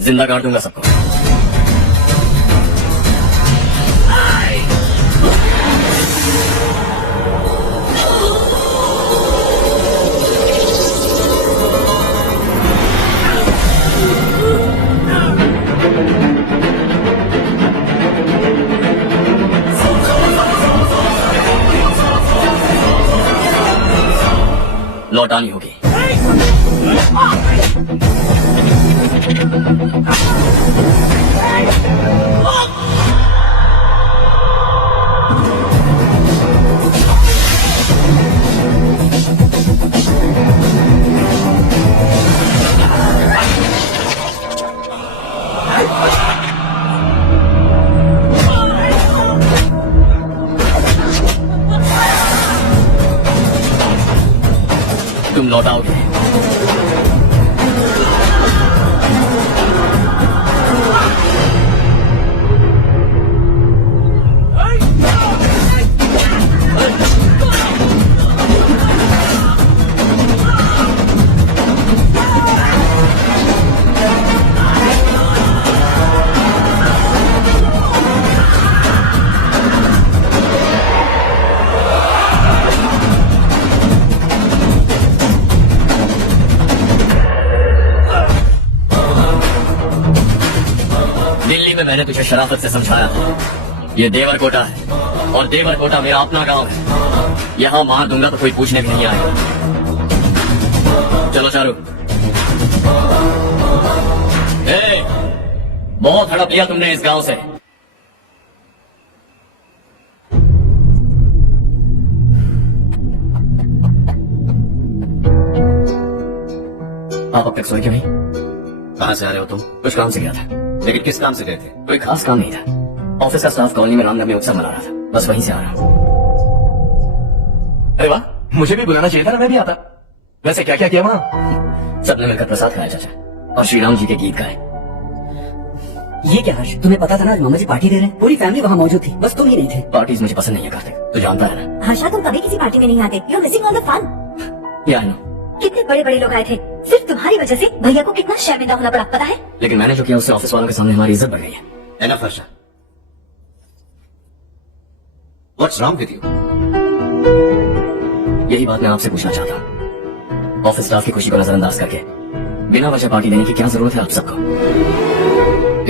जिंदा काट दूंगा सबको। लौटानी होगी। तुम लौटाओगे। दिल्ली में मैंने तुझे शराफत से समझाया था, ये देवरकोटा है और देवरकोटा मेरा अपना गांव है। यहाँ मार दूंगा तो कोई पूछने भी नहीं आएगा। चलो चारू। बहुत हड़प लिया तुमने इस गांव से। आप अब तक सोए क्यों नहीं? कहाँ से आ रहे हो तुम? कुछ काम से गया था। लेकिन किस काम से गए थे? कोई खास काम नहीं था। ऑफिस का स्टाफ कॉलोनी में रामनवमी उत्सव मना रहा था, बस वहीं से आ रहा हूँ। अरे वाह, मुझे भी बुलाना चाहिए था ना, मैं भी आता। वैसे क्या क्या किया वहाँ? सबने मिलकर प्रसाद खाया चाचा, और श्री राम जी के गीत गाए। ये क्या हर्ष, तुम्हें पता था ना आज मामा जी पार्टी दे रहे हैं? पूरी फैमिली वहाँ मौजूद थी, बस तुम ही नहीं थे। पार्टीज मुझे पसंद नहीं है कार्तिक, तो जानता है ना। हर्षा, तुम कभी किसी पार्टी में नहीं आते। You are missing on the fun. या नो। कितने बड़े बड़े लोग आए थे, सिर्फ तुम्हारी वजह से भैया को कितना शर्मिंदा होना पड़ा, पता है? लेकिन मैंने जो किया उससे ऑफिस वालों के सामने हमारी इज्जत बढ़ गई है। Enough, Harsha. What's wrong with you? यही बात मैं आपसे पूछना चाहता हूँ। ऑफिस स्टाफ की खुशी को नजरअंदाज करके बिना वजह पार्टी देने की क्या जरूरत है आप सबको?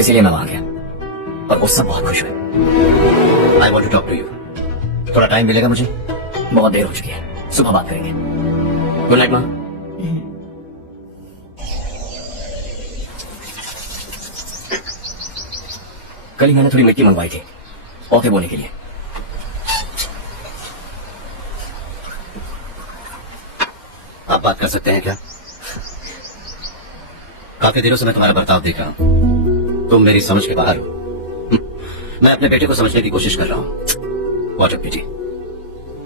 इसीलिए मैं वहां गया और वो सब बहुत खुश हुए। I want to talk to you. थोड़ा टाइम मिलेगा मुझे? बहुत देर हो चुकी है, सुबह बात करेंगे। गुड नाइट माँ। कल ही मैंने थोड़ी मिट्टी मंगवाई थी पौधे बोने के लिए। आप बात कर सकते हैं क्या? काफी दिनों से मैं तुम्हारा बर्ताव देख रहा हूं। तुम मेरी समझ के बाहर हो। मैं अपने बेटे को समझने की कोशिश कर रहा हूं। What a pity.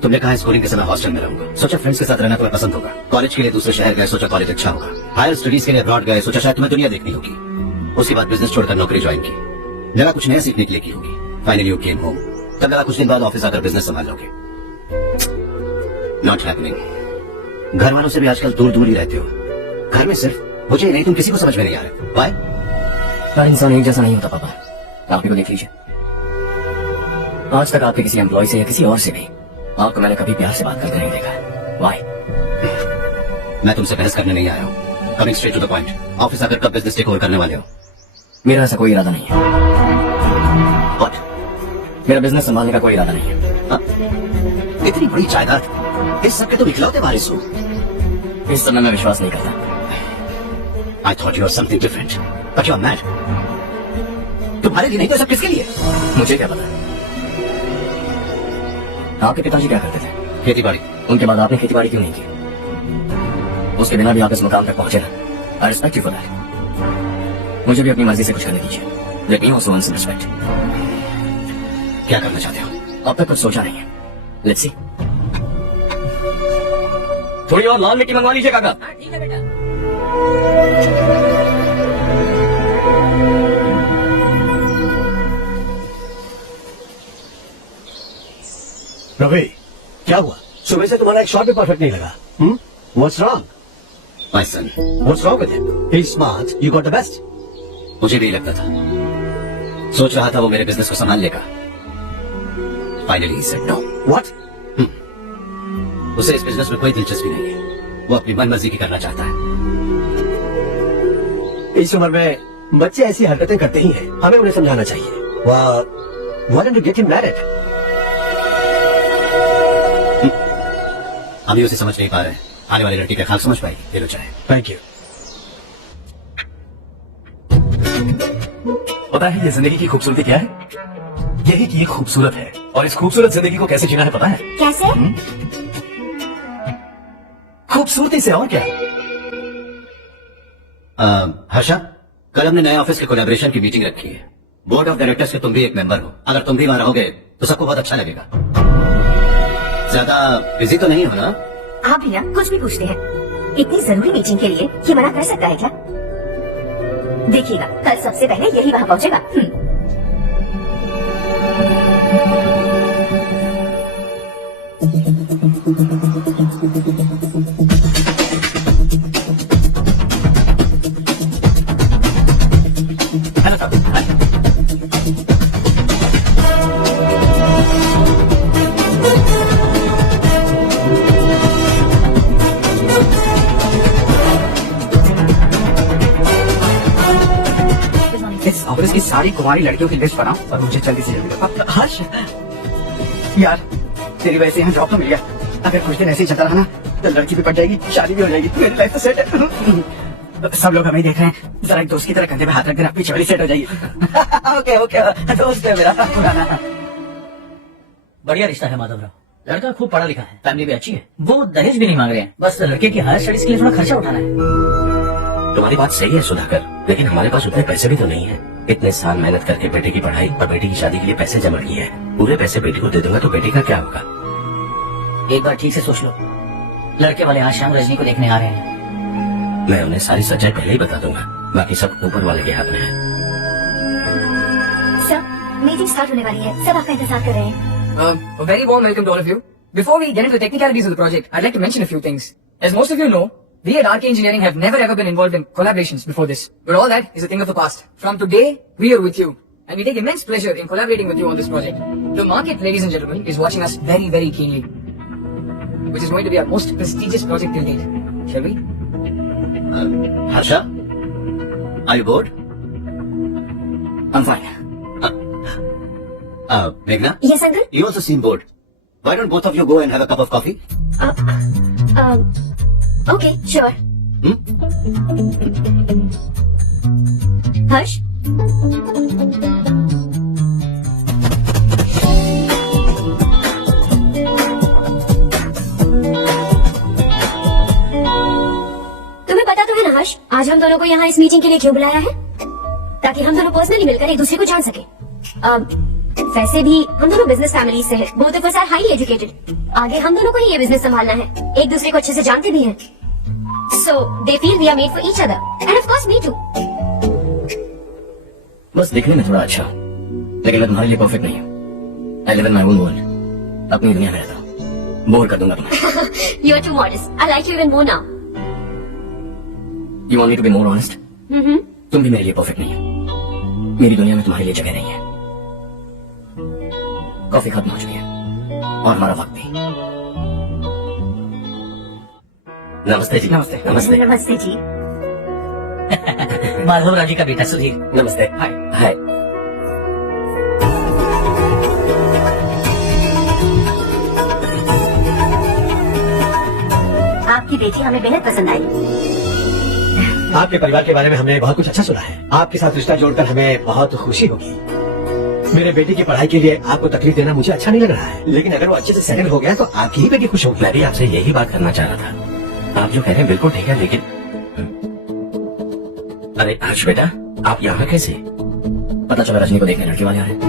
तुमने कहा स्कूलिंग के समय हॉस्टल में रहूंगा। सोचा फ्रेंड्स के साथ रहना तुम्हें पसंद होगा। कॉलेज के लिए दूसरे शहर गए, सोचा कॉलेज अच्छा होगा। हायर स्टडीज के लिए अब्रॉड गए, सोचा शायद तुम्हें दुनिया देखनी होगी। उसके बाद बिजनेस छोड़कर नौकरी ज्वाइन की, जरा कुछ नया सीखने के लिए की होगी। Finally you came home. तब लगा कुछ दिन बाद ऑफिस आकर बिजनेस संभाल लोगे। Not happening. घर वालों से भी आजकल दूर दूर ही रहते हो। घर में सिर्फ मुझे नहीं, तुम किसी को समझ में नहीं आ रहे। व्हाई? हर इंसान एक जैसा नहीं होता पापा, आप ही को देख लीजिए। आज तक आपके किसी एम्प्लॉय से या किसी और से भी आपको मैंने कभी प्यार से बात करते नहीं देखा। व्हाई? मैं तुमसे बहस करने नहीं आया हूँ। Coming straight to the point. Office आकर कब बिजनेस टेक ओवर करने वाले हो? मेरा ऐसा कोई इरादा नहीं है। What? मेरा बिजनेस संभालने का कोई इरादा नहीं है। इतनी बड़ी जायदाद, इस सब के तुम इकलौते वारिस हो। इस समय मैं विश्वास नहीं करता। I thought you were something different, but you are mad. तुम्हारे लिए नहीं तो सब किसके लिए? मुझे क्या पता। आपके पिताजी क्या करते थे? खेती बाड़ी। उनके बाद आपने खेती बाड़ी क्यों नहीं की? उसके बिना भी आप इस मुकाम तक पहुंचे ना। I respect you for that. मुझे भी अपनी मर्जी से कुछ करने दीजिए। Let me also earn some respect. क्या करना चाहते हो? अब तक कुछ सोचा नहीं है। Let's see. थोड़ी और लाल मिट्टी मंगवा लीजिए काका। ठीक है बेटा। रवि, क्या हुआ? सुबह से तुम्हारा एक शॉट भी परफेक्ट नहीं लगा। What's wrong? My son. What's wrong with him? He's smart. You got the best. मुझे भी लगता था, सोच रहा था वो मेरे बिजनेस को संभाल लेगा। Finally he said no. What? उसे इस बिजनेस में कोई दिलचस्पी नहीं है, वो अपनी मनमर्जी की करना चाहता है। इस उम्र में बच्चे ऐसी हरकतें करते ही हैं, हमें उन्हें समझाना चाहिए। Why don't you get him married? हम भी उसे समझ नहीं पा रहे, आने वाली लड़की का ख्याल समझ पाएगी। ले लो चाहे। Thank you. पता है ये जिंदगी की खूबसूरती क्या है? यही कि ये खूबसूरत है, और इस खूबसूरत जिंदगी को कैसे जीना है पता है? कैसे? खूबसूरती से, और क्या? हर्षा, कल हमने नए ऑफिस के कोलैबोरेशन की मीटिंग रखी है। बोर्ड ऑफ डायरेक्टर्स के तुम भी एक मेंबर हो। अगर तुम भी वहां रहोगे तो सबको बहुत अच्छा लगेगा। ज्यादा बिजी तो नहीं हो ना? आप भी ना कुछ भी पूछते हैं। इतनी जरूरी मीटिंग के लिए ये मना कर सकता है क्या? देखिएगा, कल सबसे पहले यही वहां पहुंचेगा। हेलो साहब, हाय। इस ऑफिस की सारी कुमारी लड़कियों की लिस्ट बनाओ और मुझे जल्दी से जल्दी दो। हर्ष, यार तेरी वजह से यहाँ जॉब तो मिल गया। अगर कुछ दिन ऐसे ही चलता रहा ना तो लड़की भी पट जाएगी, शादी भी हो जाएगी, मेरी लाइफ तो सेट है। सब लोग हमें देख रहे हैं, जरा एक दोस्त की तरह कंधे पे हाथ रख देना, पीछे वाली सेट हो जाएगी। ओके ओके, दोस्त है मेरा पुराना। बढ़िया रिश्ता है माधवराव। लड़का खूब पढ़ा लिखा है, फैमिली भी अच्छी है। वो दहेज भी नहीं मांग रहे हैं, बस लड़के की हायर स्टडीज के लिए थोड़ा खर्चा उठाना है। तुम्हारी बात सही है सुधाकर, लेकिन हमारे पास उतने पैसे भी तो नहीं है। इतने साल मेहनत करके बेटे की पढ़ाई और बेटी की शादी के लिए पैसे जमा किए हैं। पूरे पैसे बेटी को दे दूंगा तो बेटी का क्या होगा? एक बार ठीक से सोच लो, लड़के वाले आज शाम रजनी को देखने आ रहे हैं। मैं उन्हें सारी सच्चाई पहले ही बता दूंगा, बाकी सब ऊपर वाले के हाथ में है। सर, मीटिंग स्टार्ट होने वाली है, सब आपका इंतजार कर रहे हैं। A very warm welcome to all of you. Before we get into the technicalities of the project, I'd like to mention a few things. As most of you know, we at RK Engineering have never ever been involved in collaborations before this. But all that is a thing of the past. From today, we are with you. And we take immense pleasure in collaborating with you on this project. The market, ladies and gentlemen, is watching us very, very keenly. Which is going to be our most prestigious project till date. Shall we? Harsha, are you bored? I'm fine. Meghna, Yes, uncle? you also seem bored. Why don't both of you go and have a cup of coffee? Okay, sure. हर्ष, तुम्हें पता तो है ना हर्ष, आज हम दोनों को यहाँ इस मीटिंग के लिए क्यों बुलाया है? ताकि हम दोनों पर्सनली मिलकर एक दूसरे को जान सके। वैसे भी हम दोनों बिजनेस फैमिली से हैं, both of us are highly educated. आगे हम दोनों को ही ये बिजनेस संभालना है, एक दूसरे को अच्छे से जानते भी हैं। So they feel we are made for each other, and of course me too. बस दिखने में थोड़ा अच्छा, लेकिन मैं तुम्हारे लिए परफेक्ट नहीं हूँ। I live in my own world. अपनी दुनिया में रहता हूँ, बोर कर दूंगा तुम्हें। You are too modest. I like you even more now. You want me to be more honest? तुम भी मेरे लिए परफेक्ट नहीं हो। मेरी दुनिया में तुम्हारे लिए जगह नहीं है। कॉफी खत्म हो चुकी है और हमारा वक्त भी। नमस्ते जी। नमस्ते। नमस्ते। नमस्ते जी। माधवराव जी का बेटा सुधीर। नमस्ते। हाय। हाय। आपकी बेटी हमें बेहद पसंद आई। आपके परिवार के बारे में हमने बहुत कुछ अच्छा सुना है। आपके साथ रिश्ता जोड़कर हमें बहुत खुशी होगी। मेरे बेटे की पढ़ाई के लिए आपको तकलीफ देना मुझे अच्छा नहीं लग रहा है, लेकिन अगर वो अच्छे से सेटल हो गया तो आपकी ही बेटी खुश होगी। मैं भी आपसे यही बात करना चाह रहा था। आप जो कह रहे हैं बिल्कुल ठीक है, लेकिन अरे हर्ष बेटा, आप यहाँ कैसे? पता चला रजनी को देखने लड़के वाले आ रहे हैं।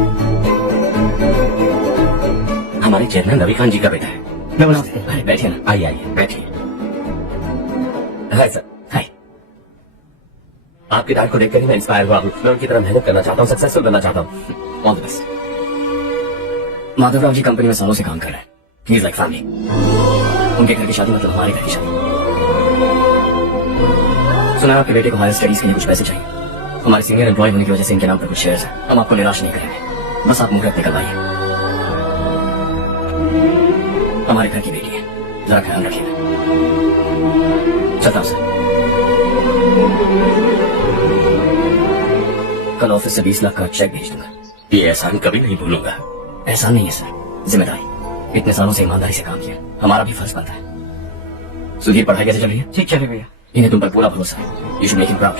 हमारे चेयरमैन रवि खान जी का बेटा है। नमस्ते। अरे बैठिए ना। आइए आइए बैठिए। Hi sir. हाय। आपके डांट को देखकर ही मैं इंस्पायर हुआ हूँ। मैं उनकी तरह मेहनत करना चाहता हूँ, सक्सेसफुल बनना चाहता हूँ। All the best. Madhavrao ji company में सालों से काम कर रहे हैं। He is like family. उनके घर की शादी मतलब हमारे घर की शादी। सुना आपके बेटे को हायर स्टडीज के लिए कुछ पैसे चाहिए। हमारे सीनियर एम्प्लॉय होने की वजह से इनके नाम पर कुछ शेयर्स हैं। हम आपको निराश नहीं करेंगे, बस आप मुहूर्त निकलवाइए। हमारे घर की बेटी है, जरा ख्याल रखिएगा। चलता हूं सर। कल ऑफिस से 20 लाख का चेक भेज दूंगा। ये एहसान कभी नहीं भूलूंगा। ऐसा नहीं है सर, जिम्मेदारी। इतने सालों से ईमानदारी से काम किया, हमारा भी फर्ज बनता है। सुधीर, पढ़ाई कैसे चल रही है? ठीक चले भैया। इन्हें तुम पर पूरा भरोसा है। You should make him proud.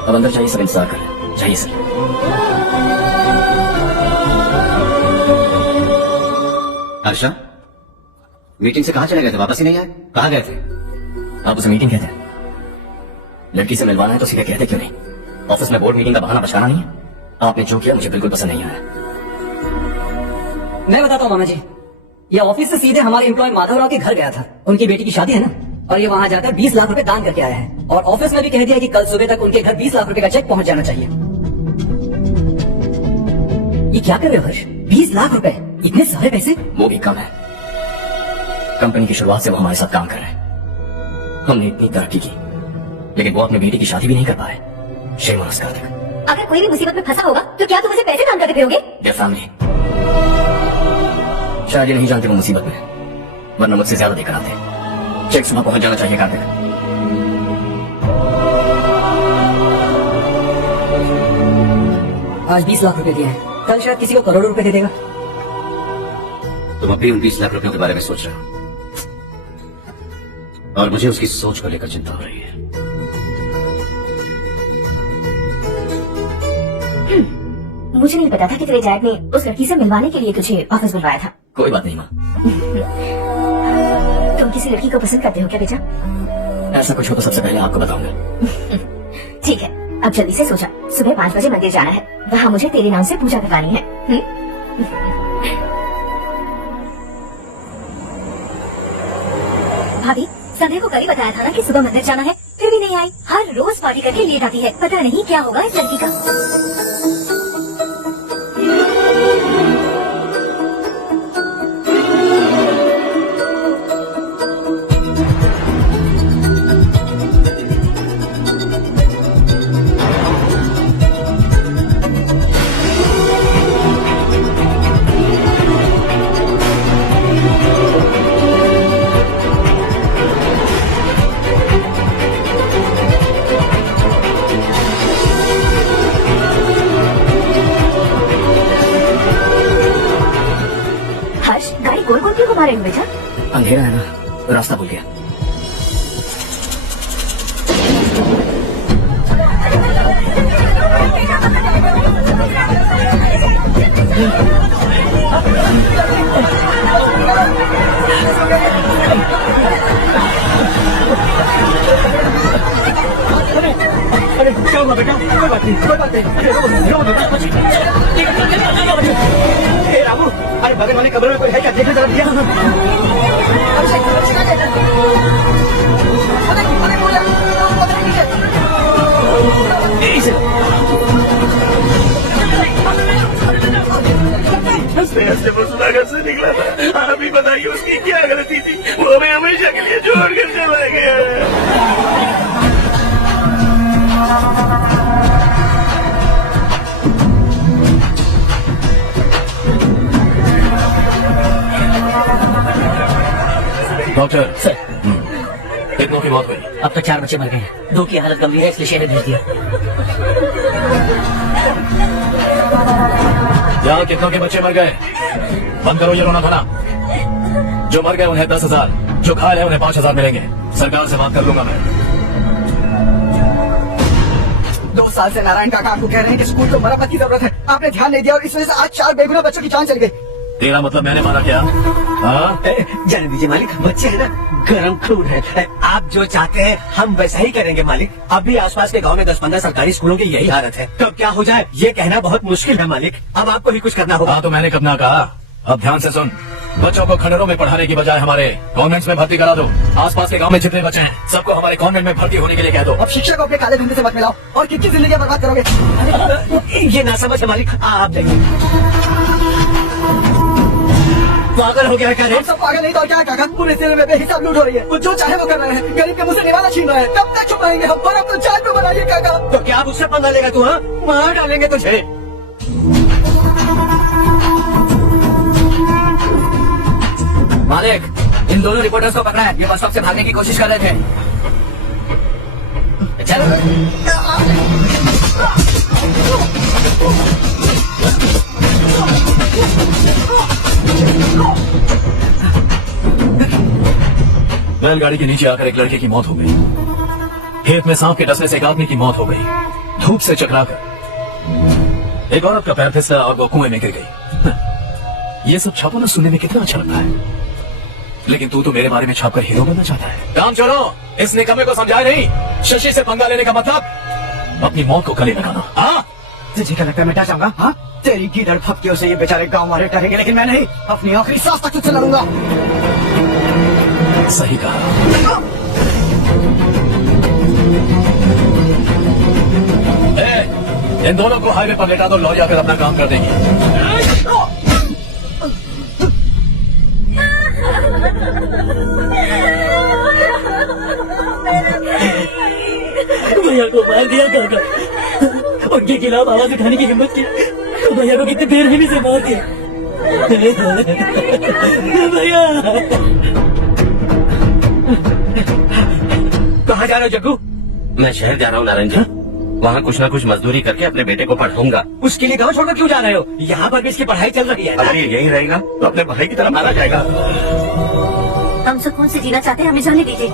अब अंदर चाहिए, सब इंतजार कर रहे हैं। चाहिए सर। हर्षा, मीटिंग से कहाँ चले गए थे? वापस ही नहीं आए? कहाँ गए थे? आप उसे मीटिंग कहते हैं? लड़की से मिलवाना है तो सीधे कहते क्यों नहीं? ऑफिस में बोर्ड मीटिंग का बहाना बचाना नहीं है। आपने जो किया मुझे बिल्कुल पसंद नहीं आया। मैं बताता हूँ मामा जी, ये ऑफिस से सीधे हमारे एम्प्लॉय माधवराव के घर गया था। उनकी बेटी की शादी है ना, और ये वहाँ जाकर 20 लाख रुपए दान करके आया है। और ऑफिस में भी कह दिया कि कल सुबह तक उनके घर 20 लाख रुपए का चेक पहुंच जाना चाहिए। ये क्या कर रहे हो हर्ष? 20 लाख रुपए, इतने सारे पैसे? वो भी कम है। कंपनी की शुरुआत से वो हमारे साथ काम कर रहे हैं। हमने इतनी तरक्की की, लेकिन वो अपनी बेटी की शादी भी नहीं कर पाए। शेम और उसका तक। अगर कोई भी मुसीबत में फंसा होगा तो क्या तुम उसे पैसे दान करके फिरोगे? Their family. शायद ये नहीं जानते वो मुसीबत में, वरना मुझसे ज्यादा देकर आते। चेक सुबह पहुंच जाना चाहिए कार्तिक। आज 20 लाख रुपए दिए हैं, कल शायद किसी को करोड़ों रुपए दे देगा। तुम अभी उन 20 लाख रुपयों के बारे में सोच रहे हो, और मुझे उसकी सोच को लेकर चिंता हो रही है। मुझे नहीं पता था कि तेरे डैड ने उस लड़की से मिलवाने के लिए तुझे ऑफिस बुलवाया था। कोई बात नहीं माँ। तुम किसी लड़की को पसंद करते हो क्या बेटा? ऐसा कुछ हो तो सबसे पहले आपको बताऊंगा। ठीक है, अब जल्दी से सो जा। सुबह 5 बजे मंदिर जाना है, वहाँ मुझे तेरे नाम से पूजा करवानी है। भाभी, संध्या को कल ही बताया था ना कि सुबह मंदिर जाना है, फिर भी नहीं आई। हर रोज पार्टी करके लेट आती है। पता नहीं क्या होगा इस लड़की का। हर्ष, गाड़ी गोल गोल क्यों घुमा रहे हो बेटा? अंधेरा है ना, रास्ता भूल गया। अरे क्या हुआ बेटा? कोई बात नहीं, कोई बात नहीं। रो बेटा। ए रामू, अरे बगल वाले कमरे में कोई है क्या? देखो जरा दिया। हंसते हंसते वो सुधाकर से निकला था। आप ही बताइए उसकी क्या गलती थी? वो हमें हमेशा के लिए छोड़कर चला गया। डॉक्टर सर, कितनों की मौत हुई? अब तक 4 बच्चे मर गए हैं, 2 की हालत गंभीर है, इसलिए शहर भेज दिया। यहाँ कितनों के बच्चे मर गए? बंद करो ये रोना धोना। जो मर गए उन्हें 10,000, जो घायल है उन्हें 5,000 मिलेंगे। सरकार से बात कर लूंगा मैं। 2 साल से नारायण काका आपको कह रहे हैं कि स्कूल को मरम्मत की जरूरत है। आपने ध्यान नहीं दिया और इस वजह से आज 4 बेगुनाह बच्चों की जान चली गई। तेरा मतलब मैंने मारा क्या? हाँ? जाने दीजिए मालिक, बच्चे है ना, गरम खून है। आप जो चाहते हैं हम वैसा ही करेंगे मालिक। अभी आसपास के गांव में 10-15 सरकारी स्कूलों की यही हालत है। कब क्या हो जाए ये कहना बहुत मुश्किल है मालिक। अब आपको ही कुछ करना होगा। हाँ तो मैंने कब ना कहा। अब ध्यान से सुन, बच्चों को खंडरों में पढ़ाने की बजाय हमारे कॉन्वेंट्स में भर्ती करा दो। आसपास के गांव में जितने बच्चे हैं सबको हमारे कॉन्वेंट में भर्ती होने के लिए कह दो। अब शिक्षा को अपने काले धंधे से मत मिलाओ और कितनी जिंदगी बर्बाद करोगे। ये ना समझ है मालिक, आप देखिए। पागल हो गया क्या रे? हम सब पागल नहीं तो और क्या है काका? पूरे शहर में बेहिसाब लूट हो रही है। वो जो चाहे वो कर रहे हैं। गरीब के मुंह से निवाला छीन रहे हैं। कब तक छुपाएंगे हम? और अब तो चाय तो बनाइए काका। तो क्या मुझसे पंगा लेगा तू? हाँ, मार डालेंगे तुझे। मालिक, इन दोनों रिपोर्टर्स को पकड़ा है। ये बस स्टॉप से भागने की कोशिश कर रहे थे। चलो। बैलगाड़ी के नीचे आकर एक लड़के की मौत हो गई। खेत में सांप के डसने से एक आदमी की मौत हो गई, धूप से चकराकर। एक औरत का पैर फिसला और वो कुएं में गिर गई। ये सब छापा सुनने में कितना अच्छा लगता है, लेकिन तू तो मेरे बारे में छापकर हीरो बनना चाहता है। काम छोड़ो, इस निकम्मे को समझाए नहीं। शशि से पंगा लेने का मतलब अपनी मौत को गले लगाना। हाँ, तुझे क्या लगता है मैं डर जाऊंगा? हाँ, तेरी गीदड़ फपकियों से ये बेचारे गांव वाले डरेंगे, लेकिन मैं नहीं। अपनी आखिरी सांस तक तुझसे लड़ूंगा। सही कहा। इन दोनों को हाईवे पर लेटा दो, लॉरी आकर अपना काम कर देंगे। भैया को मार दिया काका। उनके खिलाफ आवाज उठाने की हिम्मत की तो भैया को कितने बेरहमी से मार दिया। भैया कहाँ जा रहे हो जग्गू? मैं शहर जा रहा हूँ नारायण जी। वहाँ कुछ ना कुछ मजदूरी करके अपने बेटे को पढ़ाऊंगा। उसके लिए गाँव छोड़कर क्यों जा रहे हो? यहाँ पर भी इसकी पढ़ाई चल रही है। अगर ये यही रहेगा तो अपने भाई की तरह मारा जाएगा। हम सुकून से जीना चाहते हैं, हमें जाने दीजिए।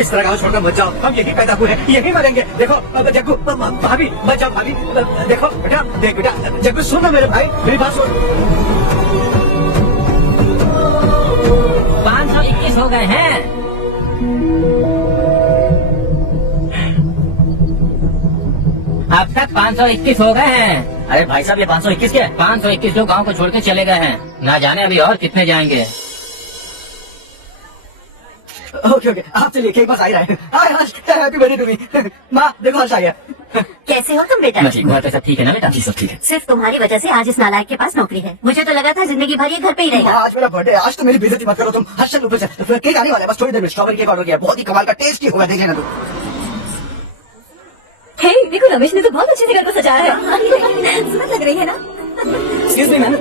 इस तरह गाँव छोड़कर मत जाओ। हम यही पैदा हुए हैं, यही मरेंगे। देखो अब जग्गू, भाभी मत जाओ। भाभी देखो बेटा, देख बेटा, जग्गू सुन ना मेरे भाई, मेरी बात सुन। 521 हो गए हैं। अब तक 521 हो गए हैं। अरे भाई साहब, ये 521 क्या है? 521 लोग गांव को छोड़ के चले गए हैं। ना जाने अभी और कितने जाएंगे। ओके ओके, आप चलिए, केक बस आ ही रहा है। हाय हर्ष, हैप्पी बर्थडे टू मी। माँ देखो हर्ष आ गया। कैसे हो तुम बेटा? मैं ठीक हूँ, सब ठीक है ना बेटा? जी सब ठीक है। सिर्फ तुम्हारी वजह से आज इस नालायक के पास नौकरी है। मुझे तो लगा था जिंदगी भर ये घर पे ही माँ, रहेगा। आज मेरा बर्थडे, आज तो मेरी बेइज्जती मत करो तुम। हर्ष चल ऊपर से, तो फिर केक आने वाला है, बस थोड़ी देर में। स्ट्रॉबेरी केक ऑर्डर किया, बहुत ही कमाल का टेस्टी होगा, देख लेना तुम। हे, देखो रमेश ने तो बहुत अच्छे से घर को सजाया है। सुंदर लग रही है ना? Excuse me ma'am,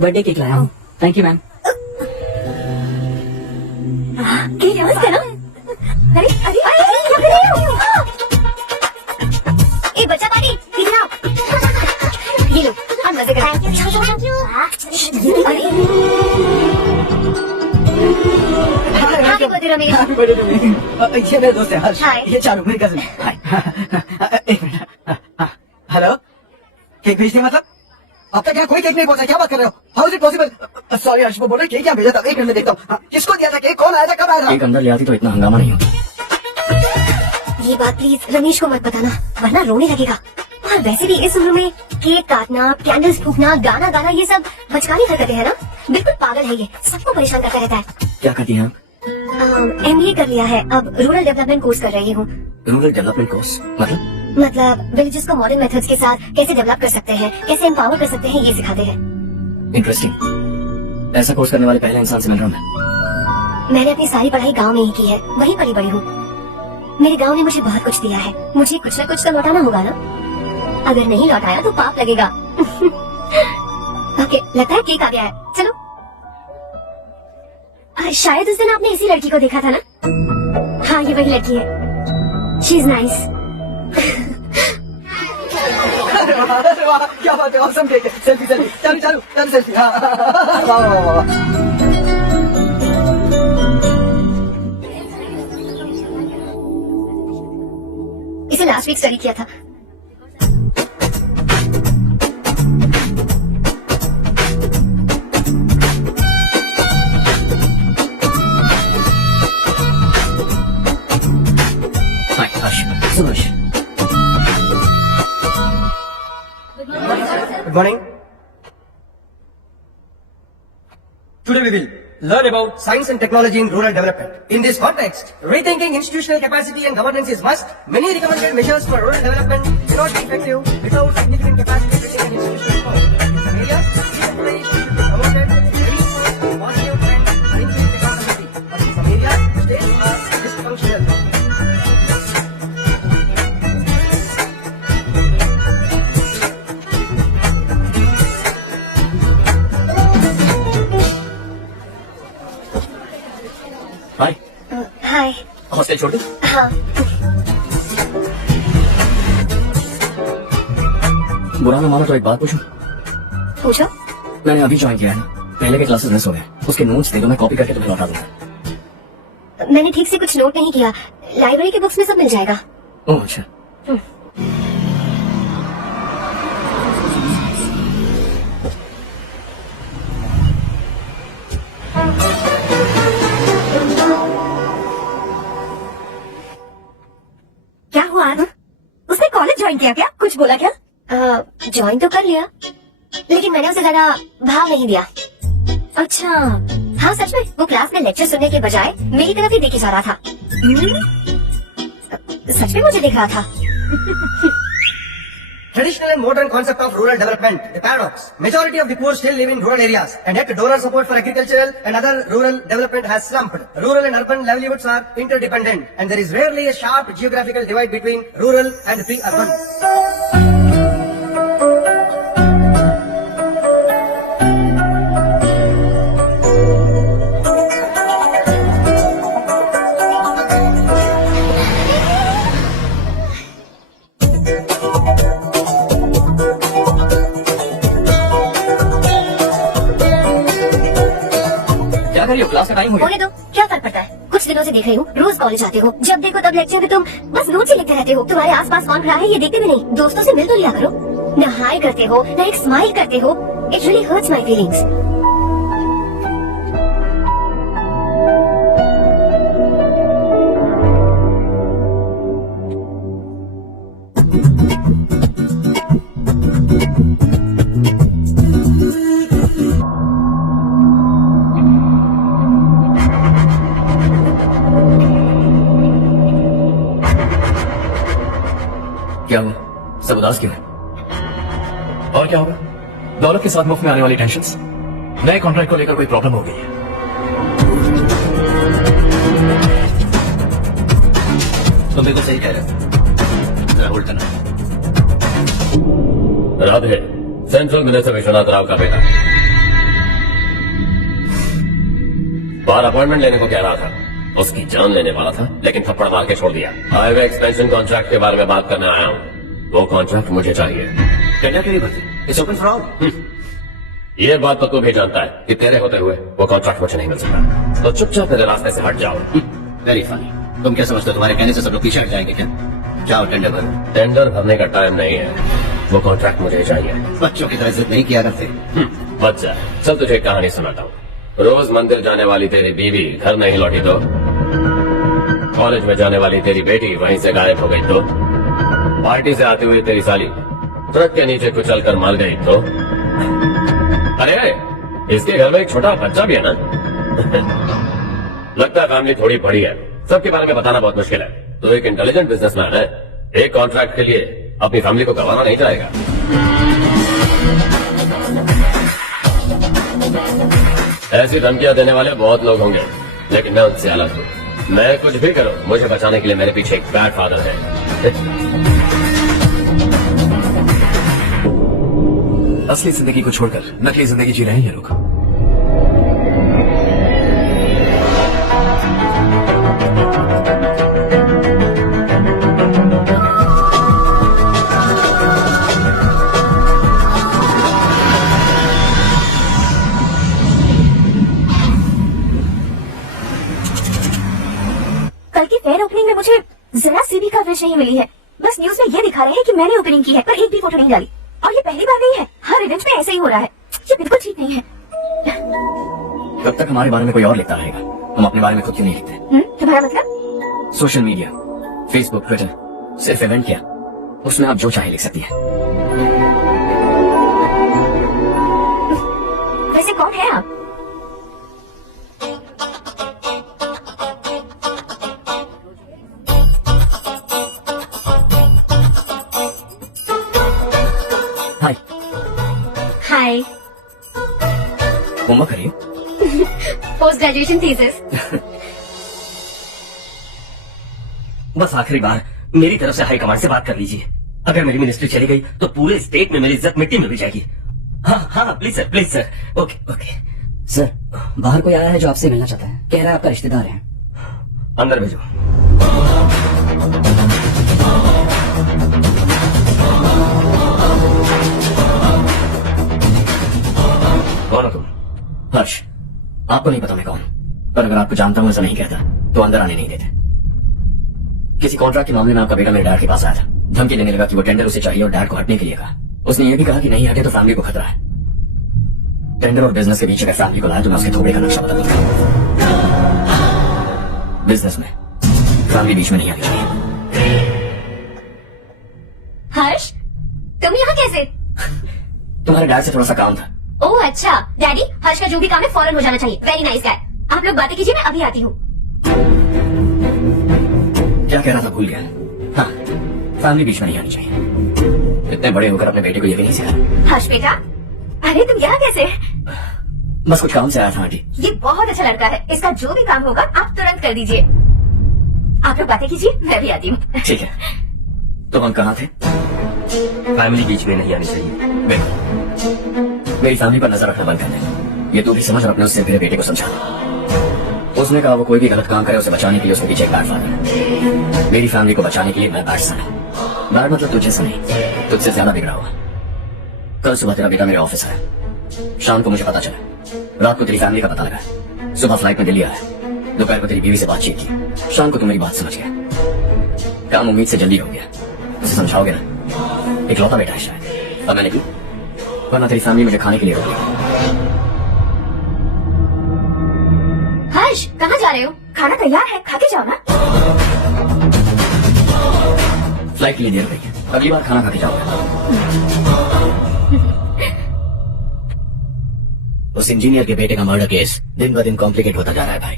birthday cake लाया हूँ। Thank you ma'am. केक मस्त है ना? अरे अरे अरे, क्या कर रही हो? ए बच्चा पार्टी, इधर आओ। ये लो, हम मजे करें। अरे happy birthday Ramesh. Happy birthday to me. ये मेरे दोस्त है हर्ष। हाय। ये चारू, मेरी कजिन। हाय। एक मिनट। हेलो, केक भेज दिया मतलब? अब तक यहाँ कोई केक नहीं पहुंचा, क्या बात कर रहे हो? How is it possible? Sorry Harsh, वो बोल रहे केक यहाँ भेजा था। एक मिनट में देखता हूँ। हाँ, किसको दिया था केक? कौन आया था? कब आया था? एक अंदर ले आती तो इतना हंगामा नहीं होता। ये बात प्लीज रमेश को मत बताना, वरना रोने लगेगा। और वैसे भी इस उम्र में केक काटना, कैंडल्स फूकना, गाना गाना, ये सब बचकानी हरकतें हैं ना? बिल्कुल पागल है ये, सबको परेशान करता रहता है। क्या करती हैं आप? MBA कर लिया है, अब रूरल डेवलपमेंट कोर्स कर रही हूँ। रूरल डेवलपमेंट कोर्स मतलब विलेजेस को मॉडर्न मेथड्स के साथ कैसे डेवलप कर सकते हैं, कैसे एम्पावर कर सकते हैं, ये सिखाते हैं। इंटरेस्टिंग। ऐसा कोर्स करने वाले पहले इंसान से मिल रहा हूँ मैं। मैंने अपनी सारी पढ़ाई गांव में ही की है, वहीं पर ही बड़ी हूँ। मेरे गांव ने मुझे बहुत कुछ दिया है, मुझे कुछ न कुछ तो लौटाना होगा ना। अगर नहीं लौटाया तो पाप लगेगा। ओके, लगता है केक आ गया है, चलो। शायद उस दिन आपने इसी लड़की को देखा था ना? हाँ, ये वही लड़की है। She is nice. अरे वाह, क्या बात है, ऑसम केक है। सेल्फी सेल्फी, चालू चालू चालू सेल्फी। हाँ, वाह वाह वाह वाह। इसे लास्ट वीक स्टडी किया था। Subhash, Good morning. Today we will learn about science and technology in rural development. In this context, rethinking institutional capacity and governance is must. Many recommended measures for rural development cannot be effective without significant capacity building and institutional reform. In some areas, decentralization should be promoted to reinforce the positive trend and increase accountability. But in some areas, states are dysfunctional. Hi hi. Hostel छोड़ दे। हाँ। बुरा ना मानो तो एक बात पूछूं? पूछो। मैंने अभी ज्वाइन किया है ना, पहले के क्लासेस मिस हो गए, उसके नोट्स दे दो, मैं कॉपी करके तुम्हें लौटा दूंगा। मैंने ठीक से कुछ नोट नहीं किया, लाइब्रेरी के बुक्स में सब मिल जाएगा। ओह अच्छा। क्या हुआ आनंद? उसने कॉलेज ज्वाइन किया क्या? कुछ बोला क्या? ज्वाइन तो कर लिया, लेकिन मैंने उसे ज्यादा भाव नहीं दिया। अच्छा। हाँ सच में, वो क्लास में लेक्चर सुनने के बजाय मेरी तरफ ही देखे जा रहा था। सच में मुझे देख रहा था। Traditional and modern concept of rural development, the paradox. Majority of the poor still live in rural areas, and yet donor support for agricultural and other rural development has slumped. Rural and urban livelihoods are interdependent, and there is rarely a sharp geographical divide between rural and pre-urban. क्या कर रही हो? Class का time हो गया। होने दो, क्या फर्क पड़ता है? कुछ दिनों से देख रही हूँ, रोज कॉलेज आते हो, जब देखो तब लेक्चर में तुम बस नोट्स ही लिखते रहते हो। तुम्हारे आसपास कौन खड़ा है ये देखते भी नहीं। दोस्तों से मिल तो लिया करो। न हाय करते हो, न एक स्माइल करते हो। It really hurts my feelings. क्या हुआ? सब उदास क्यों है? और क्या होगा? दौलत के साथ मुफ्त में आने वाली टेंशन्स, नए कॉन्ट्रैक्ट को लेकर कोई प्रॉब्लम हो गई है। तुम बिल्कुल सही कह रहे हो। जरा होल्ड करना। राधे, सेंट्रल मिनिस्टर विश्वनाथ राव का बेटा बाहर अपॉइंटमेंट लेने को कह रहा था, उसकी जान लेने वाला था, लेकिन थप्पड़ मार के छोड़ दिया। हाईवे एक्सपेंशन कॉन्ट्रैक्ट के बारे में बात करने आया हूँ, वो कॉन्ट्रैक्ट मुझे चाहिए। टेंडर के लिए भर्ती, इट्स ओपन फॉर ऑल। ये बात तो तू भी जानता है कि तेरे होते हुए वो कॉन्ट्रैक्ट मुझे नहीं मिल सकता, तो चुपचाप मेरे रास्ते से हट जाओ। Very funny. तुम क्या समझते हो तुम्हारे कहने से सब लोग पीछे हट जाएंगे क्या? जाओ टेंडर भरो। टेंडर भरने का टाइम नहीं है, वो कॉन्ट्रैक्ट मुझे चाहिए। बच्चों की तरह इज्जत नहीं किया करते। बच्चा, चल तुझे एक कहानी सुनाता हूँ। रोज मंदिर जाने वाली तेरी बीवी घर नहीं लौटी तो, कॉलेज में जाने वाली तेरी बेटी वहीं से गायब हो गई तो, पार्टी से आती हुई तेरी साली ट्रक के नीचे कुचल कर मर गई तो, अरे इसके घर में एक छोटा बच्चा भी है ना। लगता है फैमिली थोड़ी बड़ी है, सबके बारे में बताना बहुत मुश्किल है। तो एक इंटेलिजेंट बिजनेसमैन है, एक कॉन्ट्रैक्ट के लिए अपनी फैमिली को गंवाना नहीं चाहेगा। ऐसी धमकियां देने वाले बहुत लोग होंगे, लेकिन मैं उनसे अलग हूँ। मैं कुछ भी करूँ, मुझे बचाने के लिए मेरे पीछे एक बैड फादर है। असली जिंदगी को छोड़कर नकली जिंदगी जी रहे हैं ये लोग। कल की फेयर ओपनिंग में मुझे जरा सी भी कवरेज नहीं मिली है। बस न्यूज में ये दिखा रहे हैं कि मैंने ओपनिंग की है, पर एक भी फोटो नहीं डाली। और ये पहली बार नहीं है, हर इवेंट में ऐसे ही हो रहा है। ये बिल्कुल ठीक नहीं है। कब तक हमारे बारे में कोई और लिखता रहेगा? हम अपने बारे में खुद क्यों नहीं लिखते? तुम्हारा मतलब? सोशल मीडिया, फेसबुक, ट्विटर, सिर्फ इवेंट क्या, उसमें आप जो चाहे लिख सकती है। वैसे कौन है आप? होमवर्क कर रही हो? Post graduation thesis. बस आखिरी बार मेरी तरफ से हाई कमांड से बात कर लीजिए। अगर मेरी मिनिस्ट्री चली गई तो पूरे स्टेट में मेरी इज्जत मिट्टी में मिल जाएगी। हाँ हाँ please sir okay okay. Sir, बाहर कोई आया है जो आपसे मिलना चाहता है। कह रहा है आपका रिश्तेदार है। अंदर भेजो। कौन हो तुम? हर्ष, आपको नहीं पता मैं कौन, पर अगर आपको जानता हूं ऐसा नहीं कहता तो अंदर आने नहीं देते। किसी कॉन्ट्रैक्ट के मामले में आपका बेटा मेरे डैड के पास आया था। धमकी देने लगा कि वो टेंडर उसे चाहिए और डैड को हटने के लिए कहा। उसने ये भी कहा कि नहीं हटे तो फैमिली को खतरा है। टेंडर और बिजनेस के बीच अगर फैमिली को लाया तो मैं उसके थोड़े का नक्शा बता दूंगा। बिजनेस में फैमिली बीच में नहीं आनी चाहिए। हर्ष, तुम यहाँ कैसे? तुम्हारे डैड से थोड़ा सा काम था। ओह अच्छा, डैडी, हर्ष का जो भी काम है फौरन हो जाना चाहिए। Very nice guy. आप लोग बातें कीजिए, मैं अभी आती हूँ। क्या कह रहा था भूल गया। हाँ, फैमिली बीच में नहीं आनी चाहिए। इतने बड़े होकर अपने बेटे को ये भी नहीं सिखाया। हर्ष बेटा, अरे तुम यहाँ कैसे? बस कुछ काम से आया था आंटी। ये बहुत अच्छा लड़का है। इसका जो भी काम होगा आप तुरंत कर दीजिए। आप लोग बातें कीजिए, मैं भी आती हूँ। ठीक है, तो हम कहाँ थे? फैमिली बीच में नहीं आनी चाहिए। मेरी फैमिली पर नजर रखना बंद कर दे। ये तू भी समझ और अपने उससे मेरे बेटे को समझा। उसने कहा वो कोई भी गलत काम करे उसे बचाने के लिए उसके पीछे एक बैड फादर है। मेरी फैमिली को बचाने के लिए मैं बैड सन है। बैड मतलब तुझे से नहीं, तुझसे ज्यादा बिगड़ा हुआ। कल सुबह तेरा बेटा मेरे ऑफिस आया। शाम को मुझे पता चला। रात को तेरी फैमिली का पता लगा। सुबह फ्लाइट में दिल्ली आया। दोपहर को तेरी बीवी से बातचीत की। शाम को तू मेरी बात समझ गया। काम उम्मीद से जल्दी हो गया। उसे समझाओगे ना? इकलौता बेटा है शायद। अब मैंने क्यों, वरना तेरी फैमिली मुझे खाने के लिए रोक लिया। हर्ष, कहाँ जा रहे हो? खाना तैयार है, खा के जाओ ना। फ्लाइट के लिए देर हो गई। अगली बार खाना खा के जाओगे। उस इंजीनियर के बेटे का मर्डर केस दिन ब दिन कॉम्प्लिकेट होता जा रहा है भाई।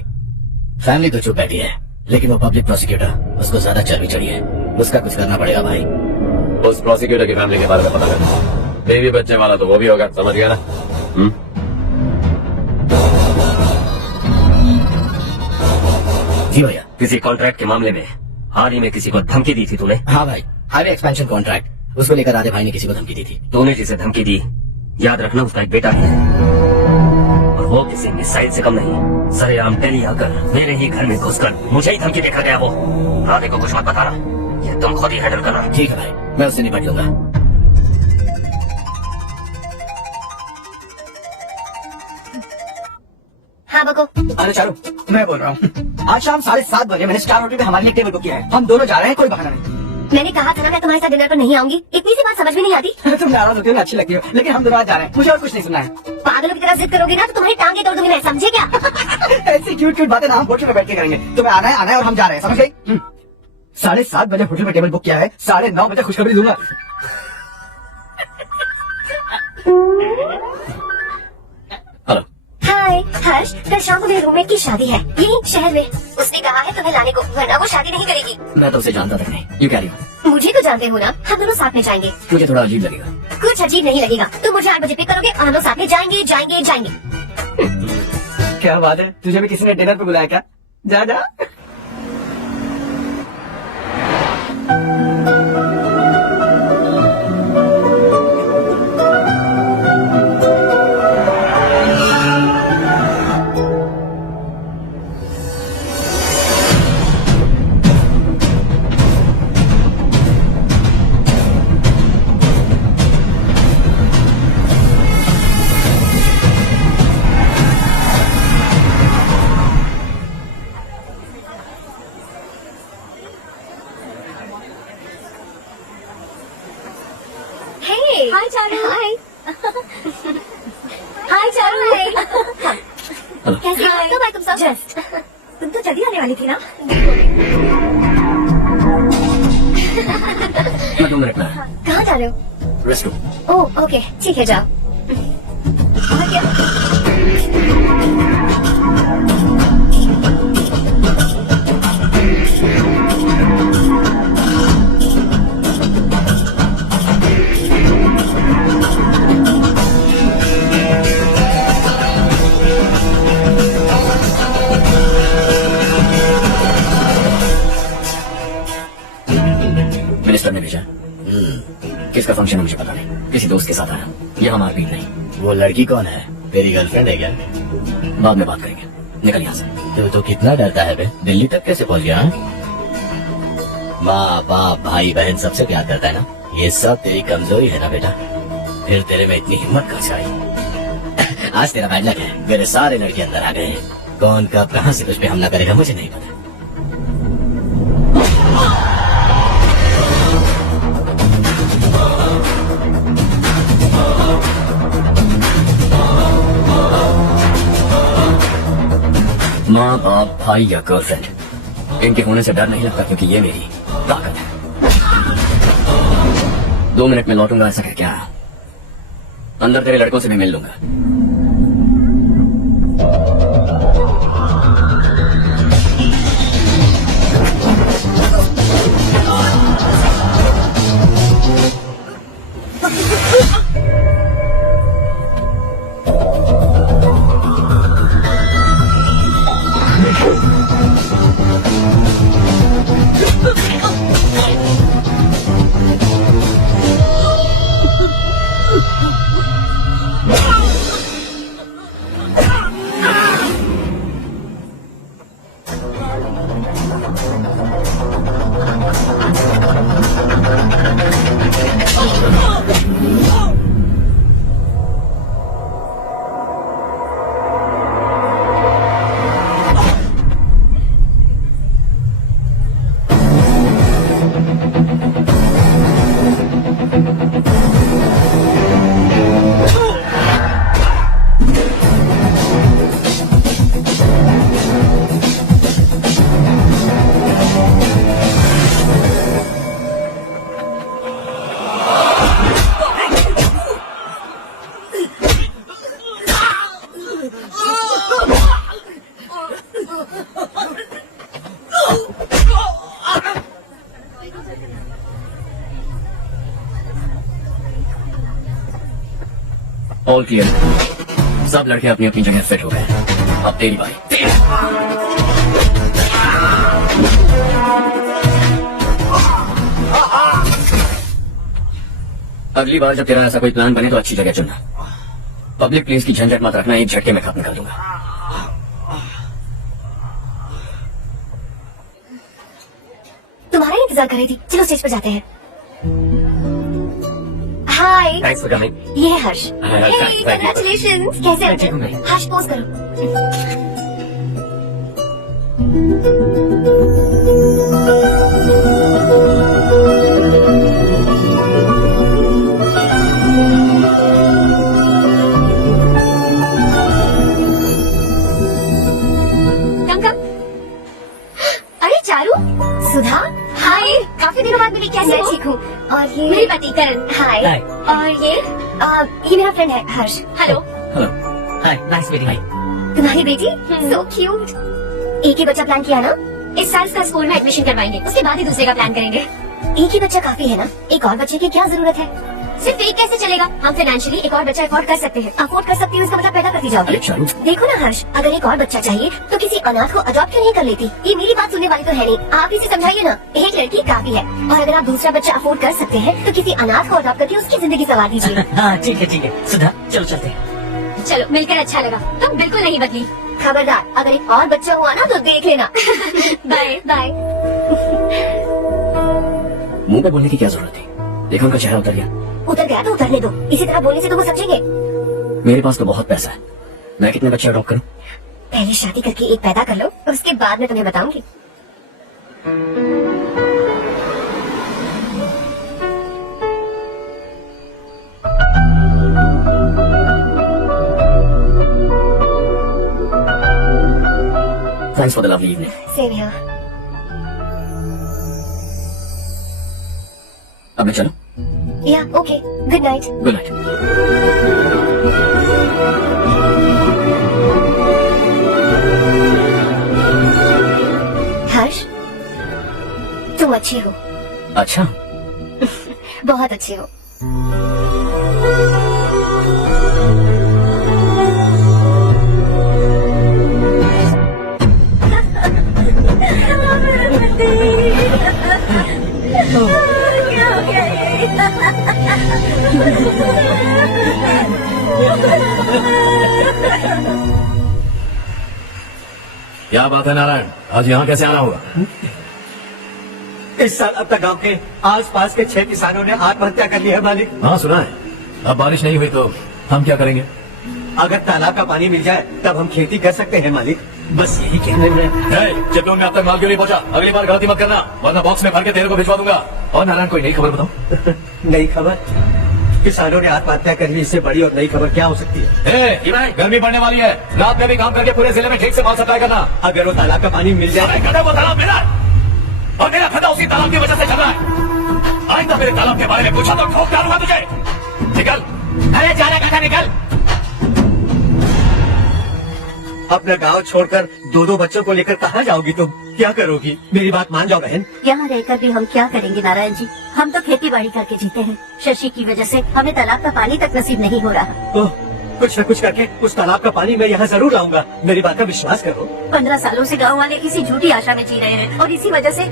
फैमिली तो चुप बैठी है, लेकिन वो पब्लिक प्रोसिक्यूटर, उसको ज्यादा चर्बी चढ़ी है। उसका कुछ करना पड़ेगा भाई। उस प्रोसिक्यूटर की फैमिली के बारे में पता लगा। बेबी बच्चे वाला तो वो भी होगा, समझ गया ना? जी भैया। किसी कॉन्ट्रैक्ट के मामले में हाल ही में किसी को धमकी दी थी तूने? हाँ भाई, हाईवे एक्सपेंशन कॉन्ट्रैक्ट, उसको लेकर राधे भाई ने किसी को धमकी दी थी। तूने जिसे धमकी दी, याद रखना उसका एक बेटा है और वो किसी मिसाइल से कम नहीं। सरेआम दिल्ली आकर मेरे ही घर में घुसकर मुझे ही धमकी देकर गया वो। राधे को कुछ मत बताना, ये तुम खुद ही हैंडल करना। ठीक है भाई, मैं उससे निपट लूंगा। हाँ बको। अरे चारू, मैं बोल रहा हूँ, आज शाम 7:30 बजे मैंने स्टार होटल में हमारे लिए टेबल बुक किया है। हम दोनों जा रहे हैं, कोई बहाना नहीं। मैंने कहा था ना मैं तुम्हारे साथ डिनर पर नहीं आऊंगी। इतनी सी बात समझ में नहीं आती। तुम नाराज होती हो, अच्छी लगती हो, लेकिन हम दोनों आज जा रहे हैं। मुझे और कुछ नहीं सुनना है। पागलों की तरह जिद करोगे ना तो तुम्हारी टांगे तोड़ दूंगी मैं, समझे क्या? ऐसी क्यूट क्यूट बातें ना हम होटल में बैठ के करेंगे। तुम्हें आना है और हम जा रहे हैं, समझ गई? 7:30 बजे होटल में टेबल बुक किया है, 9:30 बजे खुशखबरी दूंगा। हेलो। हाय हर्ष, कल शाम को मेरे रूममेट की शादी है यही शहर में। उसने कहा है तुम्हें लाने को, वरना वो शादी नहीं करेगी। मैं तो उसे जानता तक नहीं। You carry on. मुझे तो जानते हो ना, हम दोनों साथ में जाएंगे। मुझे थोड़ा अजीब लगेगा। कुछ अजीब नहीं लगेगा। तुम मुझे 8 बजे पिक करोगे और हम लोग साथ में जाएंगे जाएंगे जाएंगे। क्या बात है, तुझे भी किसी ने डिनर पे बुलाया क्या? जा जा। हाय चारू। हाय हाय चारू। कैसी हो? कब आए तुम सब? जस्ट। तुम तो जल्दी आने वाली थी ना? मैं 2 मिनट में आया। कहाँ जा रहे हो? Rest room. ओह ओके, ठीक है जाओ। और क्या? ने भेजा। किसका फंक्शन है मुझे पता नहीं, किसी दोस्त के साथ आया। यहाँ मारपीट नहीं। वो लड़की कौन है? तेरी गर्लफ्रेंड है क्या? बाद में बात करेंगे, निकल यहाँ से। तो कितना डरता है बे? दिल्ली तक कैसे पहुँच गया? माँ बाप भाई बहन सबसे प्यार करता है ना? ये सब तेरी कमजोरी है ना बेटा? फिर तेरे में इतनी हिम्मत कहाँ से आई? आज तेरा बैड लक है, मेरे सारे लड़के अंदर आ गए। कौन कब कहाँ से तुझ पे हमला करेगा मुझे नहीं पता। माँ बाप भाई या गर्लफ्रेंड, इनके होने से डर नहीं लगता, क्योंकि ये मेरी ताकत है। 2 मिनट में लौटूंगा, ऐसा कह क्या? अंदर तेरे लड़कों से भी मिल लूंगा। All clear. सब लड़के अपनी अपनी जगह फिट हो गए। अब तेरी बारी। अगली बार जब तेरा ऐसा कोई प्लान बने तो अच्छी जगह चुनना। पब्लिक प्लेस की झंझट मत रखना, एक झटके में खत्म कर दूंगा। तुम्हारा इंतजार कर रही थी, चलो स्टेज पर जाते हैं। हाय, थैंक्स फॉर कमिंग। ये है हर्ष। thank you. कांग्रेचुलेशंस। कैसे ठीक हूँ मैं। हो? हर्ष पोज करो। कम। अरे चारू, सुधा, हाय। काफी दिनों बाद मिली, कैसे हो? ठीक हूँ। और ये मेरे पति करण। हाय। हाय। और ये मेरा फ्रेंड है हर्ष। हेलो। हेलो। हाय, नाइस मीटिंग। तुम्हारी बेटी सो क्यूट। एक ही बच्चा प्लान किया ना? इस साल इसका स्कूल में एडमिशन करवाएंगे, उसके बाद ही दूसरे का प्लान करेंगे। एक ही बच्चा काफी है ना? एक और बच्चे की क्या जरूरत है? सिर्फ एक कैसे चलेगा? हम फाइनेंशियली एक और बच्चा अफोर्ड कर सकते हैं। अफोर्ड कर सकती हूँ इसका मतलब पैदा करती जाओगे। अरे चारू। देखो ना हर्ष, अगर एक और बच्चा चाहिए तो किसी अनाथ को अडॉप्ट क्यों नहीं कर लेती? ये मेरी बात सुनने वाली तो है नहीं, आप इसे समझाइए ना। एक लड़की काफी है, और अगर आप दूसरा बच्चा अफोर्ड कर सकते हैं तो किसी अनाथ को अडॉप्ट करके उसकी जिंदगी संवार दीजिए। हाँ ठीक है सुधा, चलो चलते हैं। चलो, मिलकर अच्छा लगा। तुम बिल्कुल नहीं बदली। खबरदार, अगर एक और बच्चा हुआ ना तो देख लेना। Bye bye. मुंह पे बोलने की क्या जरूरत थी? देखो उनका चेहरा उतर गया। उतर गया तो उतरने दो, इसी तरह बोलने से तो वो समझेंगे। मेरे पास तो बहुत पैसा है, मैं कितने बच्चे अडॉप्ट करूं? पहले शादी करके एक पैदा कर लो, उसके बाद मैं तुम्हें बताऊंगी। Thanks for the lovely evening. Same here. अब मैं चलूं? या okay, good night. Good night. Harsh, तुम अच्छे हो, अच्छा, बहुत अच्छे हो। क्या बात है नारायण, आज यहाँ कैसे आना हुआ? इस साल अब तक गांव के आसपास के 6 किसानों ने आत्महत्या कर ली है मालिक। हाँ सुना है। अब बारिश नहीं हुई तो हम क्या करेंगे? अगर तालाब का पानी मिल जाए तब हम खेती कर सकते हैं मालिक। बस यही कहने में। चित्तौड़ में अब तक माल क्यों नहीं पहुंचा? अगली बार गलती मत करना, वरना बॉक्स में भर के तेरे को भिजवा दूंगा। और नारायण कोई नई खबर बताओ। नई खबर? किसानों ने आत्महत्या कर ली, इससे बड़ी और नई खबर क्या हो सकती है? गर्मी पड़ने वाली है, रात में भी काम करके पूरे जिले में ठीक से माल सप्लाई करना। अगर वो तालाब का पानी मिल जाए। वो तालाब मेरा और मेरा खतरा उसी तालाब की वजह से चल रहा है। आज तक मेरे तालाब के बारे में पूछा तो ठोक डालूंगा तुझे। निकल। अरे जाने का था, निकल। अपना गांव छोड़कर 2-2 बच्चों को लेकर कहाँ जाओगी तुम? क्या करोगी? मेरी बात मान जाओ बहन। यहाँ रहकर भी हम क्या करेंगे नारायण जी? हम तो खेती बाड़ी करके जीते हैं। शशि की वजह से हमें तालाब का पानी तक नसीब नहीं हो रहा। ओह, कुछ न कुछ करके उस तालाब का पानी मैं यहाँ जरूर लाऊंगा। मेरी बात का विश्वास करो। 15 सालों से गाँव वाले किसी झूठी आशा में जी रहे हैं और इसी वजह से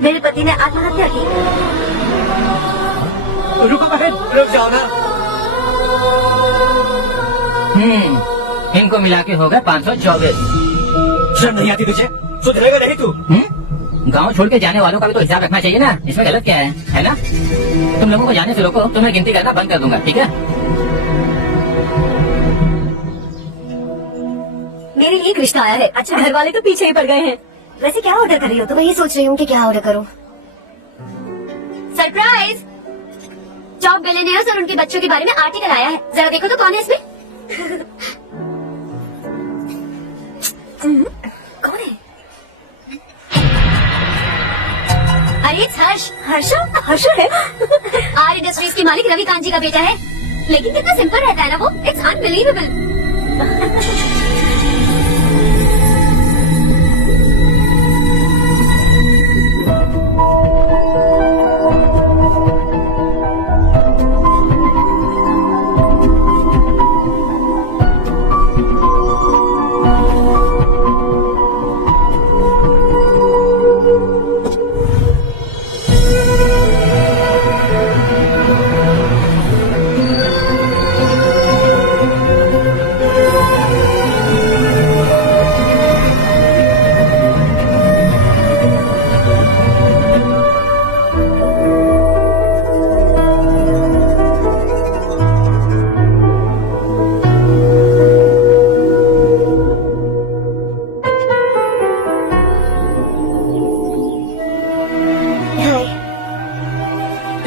मेरे पति ने आत्महत्या की। रुको बहन, रुक जाओ ना। इनको मिला के हो गए 524। शर्म नहीं आती तुझे? सुधरेगा नहीं तू? गांव छोड़ के जाने वालों का भी तो हिसाब रखना चाहिए ना। इसमें गलत क्या है ना? तुम लोगों को जाने से रोको, तुम्हें गिनती करना बंद कर दूंगा, ठीक है? मेरे लिए एक रिश्ता आया है। अच्छा, घर वाले तो पीछे ही पड़ गए हैं। वैसे क्या ऑर्डर कर रही हो? तो मैं ये सोच रही हूँ कि क्या ऑर्डर करूँ। सरप्राइज! टॉप बिलियनियर्स और उनके बच्चों के बारे में आर्टिकल आया है। जरा देखो तो कौन है इसमें। कौन है? अरे हर्ष। हर्ष है। आर इंडस्ट्रीज के मालिक रविकांत जी का बेटा है। लेकिन कितना सिंपल रहता है ना वो। It's unbelievable.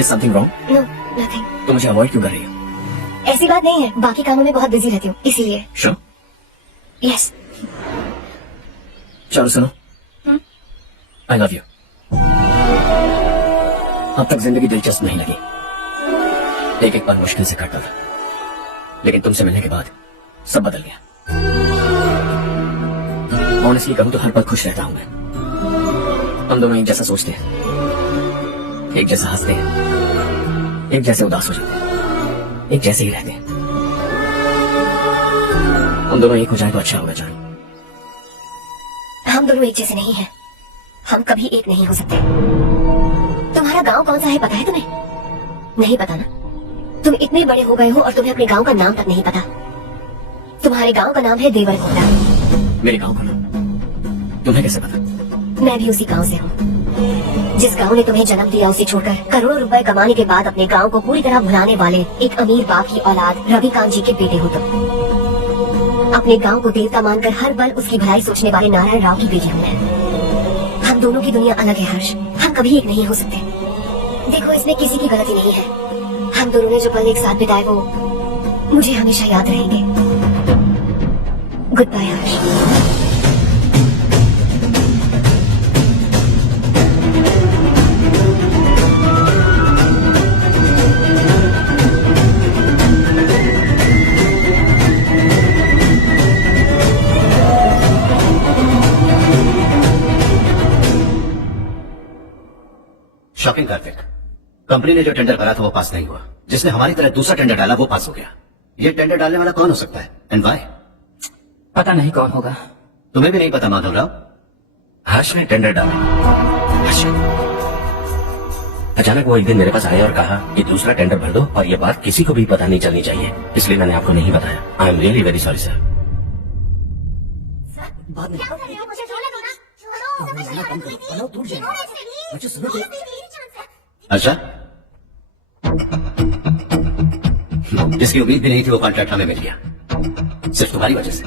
Something wrong? No, nothing. तो मुझे अवॉइड क्यों कर रही हो? ऐसी बात नहीं है, बाकी कामों में बहुत बिजी रहती हूँ इसीलिए। श्योर? यस। चलो सुनो, आई लव यू। अब तक जिंदगी दिलचस्प नहीं लगी, एक पल मुश्किल से कटा था, लेकिन तुमसे मिलने के बाद सब बदल गया। ऑनेस्टली कहूं तो हर पल खुश रहता हूं मैं। हम दोनों एक जैसा सोचते हैं, एक जैसा हंसते हैं, एक जैसे उदास हो जाते हैं, एक जैसे ही रहते हैं। हम दोनों एक हो जाए तो अच्छा होगा जानू। हम दोनों एक जैसे नहीं हैं। हम कभी एक नहीं हो सकते। तुम्हारा गांव कौन सा है पता है तुम्हें? नहीं पता ना? तुम इतने बड़े हो गए हो और तुम्हें अपने गांव का नाम तक नहीं पता। तुम्हारे गांव का नाम है देवरकोटा। मेरे गांव का नाम तुम्हें कैसे पता? मैं भी उसी गांव से हूँ। जिस गांव ने तुम्हें जन्म दिया उसे छोड़कर करोड़ों रुपए कमाने के बाद अपने गांव को पूरी तरह भुलाने वाले एक अमीर बाप की औलाद रविकांत जी के बेटे हो तुम। अपने गांव को देवता मानकर हर पल उसकी भलाई सोचने वाले नारायण राव की बेटी हूँ मैं। हम दोनों की दुनिया अलग है हर्ष, हम कभी एक नहीं हो सकते। देखो इसमें किसी की गलती नहीं है। हम दोनों ने जो पल एक साथ बिताए वो मुझे हमेशा याद रहेंगे। गुड बाय हर्ष। शॉकिंग कार्तिक, कंपनी ने जो टेंडर भरा था वो पास नहीं हुआ। जिसने हमारी तरह दूसरा टेंडर डाला वो पास हो गया। ये टेंडर डालने वाला कौन हो सकता है एंड व्हाई? पता नहीं कौन होगा। तुम्हें भी नहीं पता माधव राव? हर्ष ने टेंडर डाला। हर्ष अचानक वो एक दिन मेरे पास आया और कहा कि दूसरा टेंडर भर दो और ये बात किसी को भी पता नहीं चलनी चाहिए, इसलिए मैंने आपको नहीं बताया। I am really very sorry sir. बाद में क्या कर रहे हो? मुझे छोड़ने दो ना। छोड़ो, अब रोजाना कम करो, बनाओ टूट जाएगा। बच्चों सुनो तो। अच्छा, जिसकी उम्मीद भी नहीं थी वो कॉन्ट्रैक्ट हमें मिल गया, सिर्फ तुम्हारी वजह से।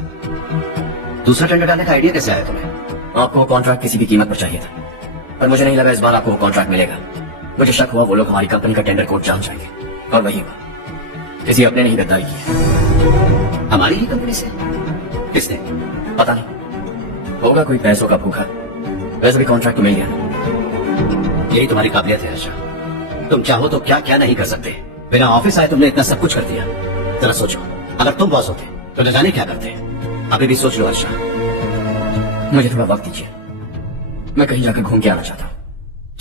दूसरा टेंडर डालने का आइडिया कैसे आया तुम्हें? आपको कॉन्ट्रैक्ट किसी भी कीमत पर चाहिए था, पर मुझे नहीं लगा इस बार आपको कॉन्ट्रैक्ट मिलेगा। मुझे शक हुआ वो लोग हमारी कंपनी का टेंडर कोड जान जाएंगे, और वही हुआ। किसी अपने ने ही गद्दारी की। हमारी ही कंपनी से? किसने? पता नहीं, होगा कोई पैसों का भूखा। वैसे भी कॉन्ट्रैक्ट तो मिल गया। यही तुम्हारी काबिलियत है अर्षा, तुम चाहो तो क्या क्या नहीं कर सकते। बिना ऑफिस आए तुमने इतना सब कुछ कर दिया। जरा सोचो, अगर तुम बॉस होते तो न जाने क्या करते। अभी भी सोच लो अर्षा। मुझे थोड़ा वक्त दीजिए, मैं कहीं जाकर घूम के आना चाहता हूँ।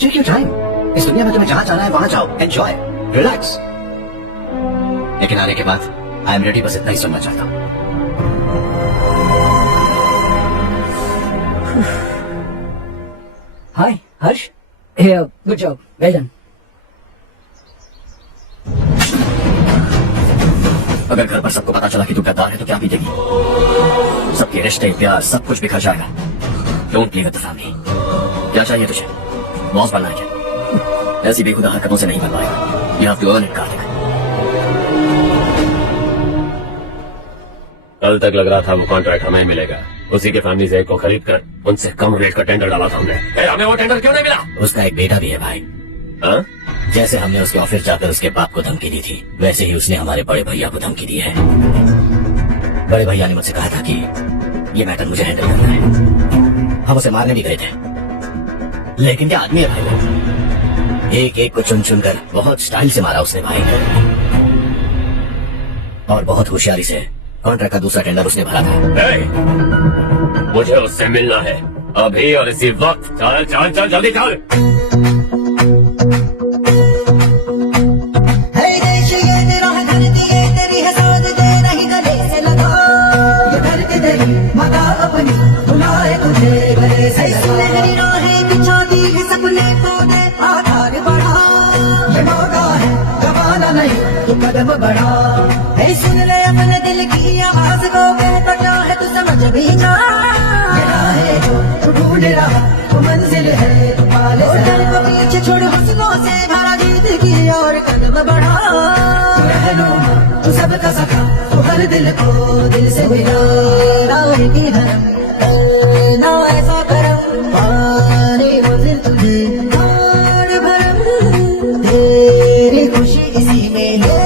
Take your time. इस दुनिया में तुम्हें जहां जाना है वहां जाओ, एंजॉय, रिलैक्स। लेकिन आने के बाद आई एम रेडी, बस इतना ही सुनना चाहता हूँ। Hi, Harsh. Hey, good job. Well done. अगर घर पर सबको पता चला कि तू गद्दार है तो क्या बीतेगी? सबके रिश्ते, प्यार, सब कुछ बिखर जाएगा। Don't play with the family. क्या चाहिए तुझे? बॉस बनना है क्या? ऐसी बेखुदा हरकतों से नहीं बन पाएगा। You have to earn it, Kartik. कल तक लग रहा था वो कॉन्ट्रैक्ट हमें मिलेगा, उसी के फैमिली से एक को खरीद कर उनसे कम रेट का टेंडर डाला था हमने। हमें वो टेंडर क्यों नहीं मिला? उसका एक बेटा भी है भाई। हाँ? जैसे हमने उसके ऑफिस जाकर उसके बाप को धमकी दी थी, वैसे ही उसने हमारे बड़े भैया को धमकी दी है। बड़े भैया ने मुझसे कहा था कि ये मैटर मुझे हैंडल करना है। हम उसे मारने भी गए थे, लेकिन क्या आदमी है भाई वो। एक एक को चुन चुन कर बहुत स्टाइल से मारा उसने भाई, और बहुत होशियारी से कॉन्ट्रैक्ट का दूसरा टेंडर उसने भरा था। मुझे उससे मिलना है अभी और इसी वक्त। चल चल चल जल्दी चल। कदम बढ़ा है, सुन ले अपने दिल की आवाज को, बेटा है तू समझ भी जा। है जो ढूंढ रहा वो मंजिल है, तू पाले को पीछे छोड़ हंसनों से भरा जिंदगी और कदम बढ़ा। रहनुमा तू सबका सखा, तू हर दिल को दिल से मिला। राह की धर्म ना ऐसा करम, पाने मंजिल तुझे और भरम। तेरी खुशी इसी में है,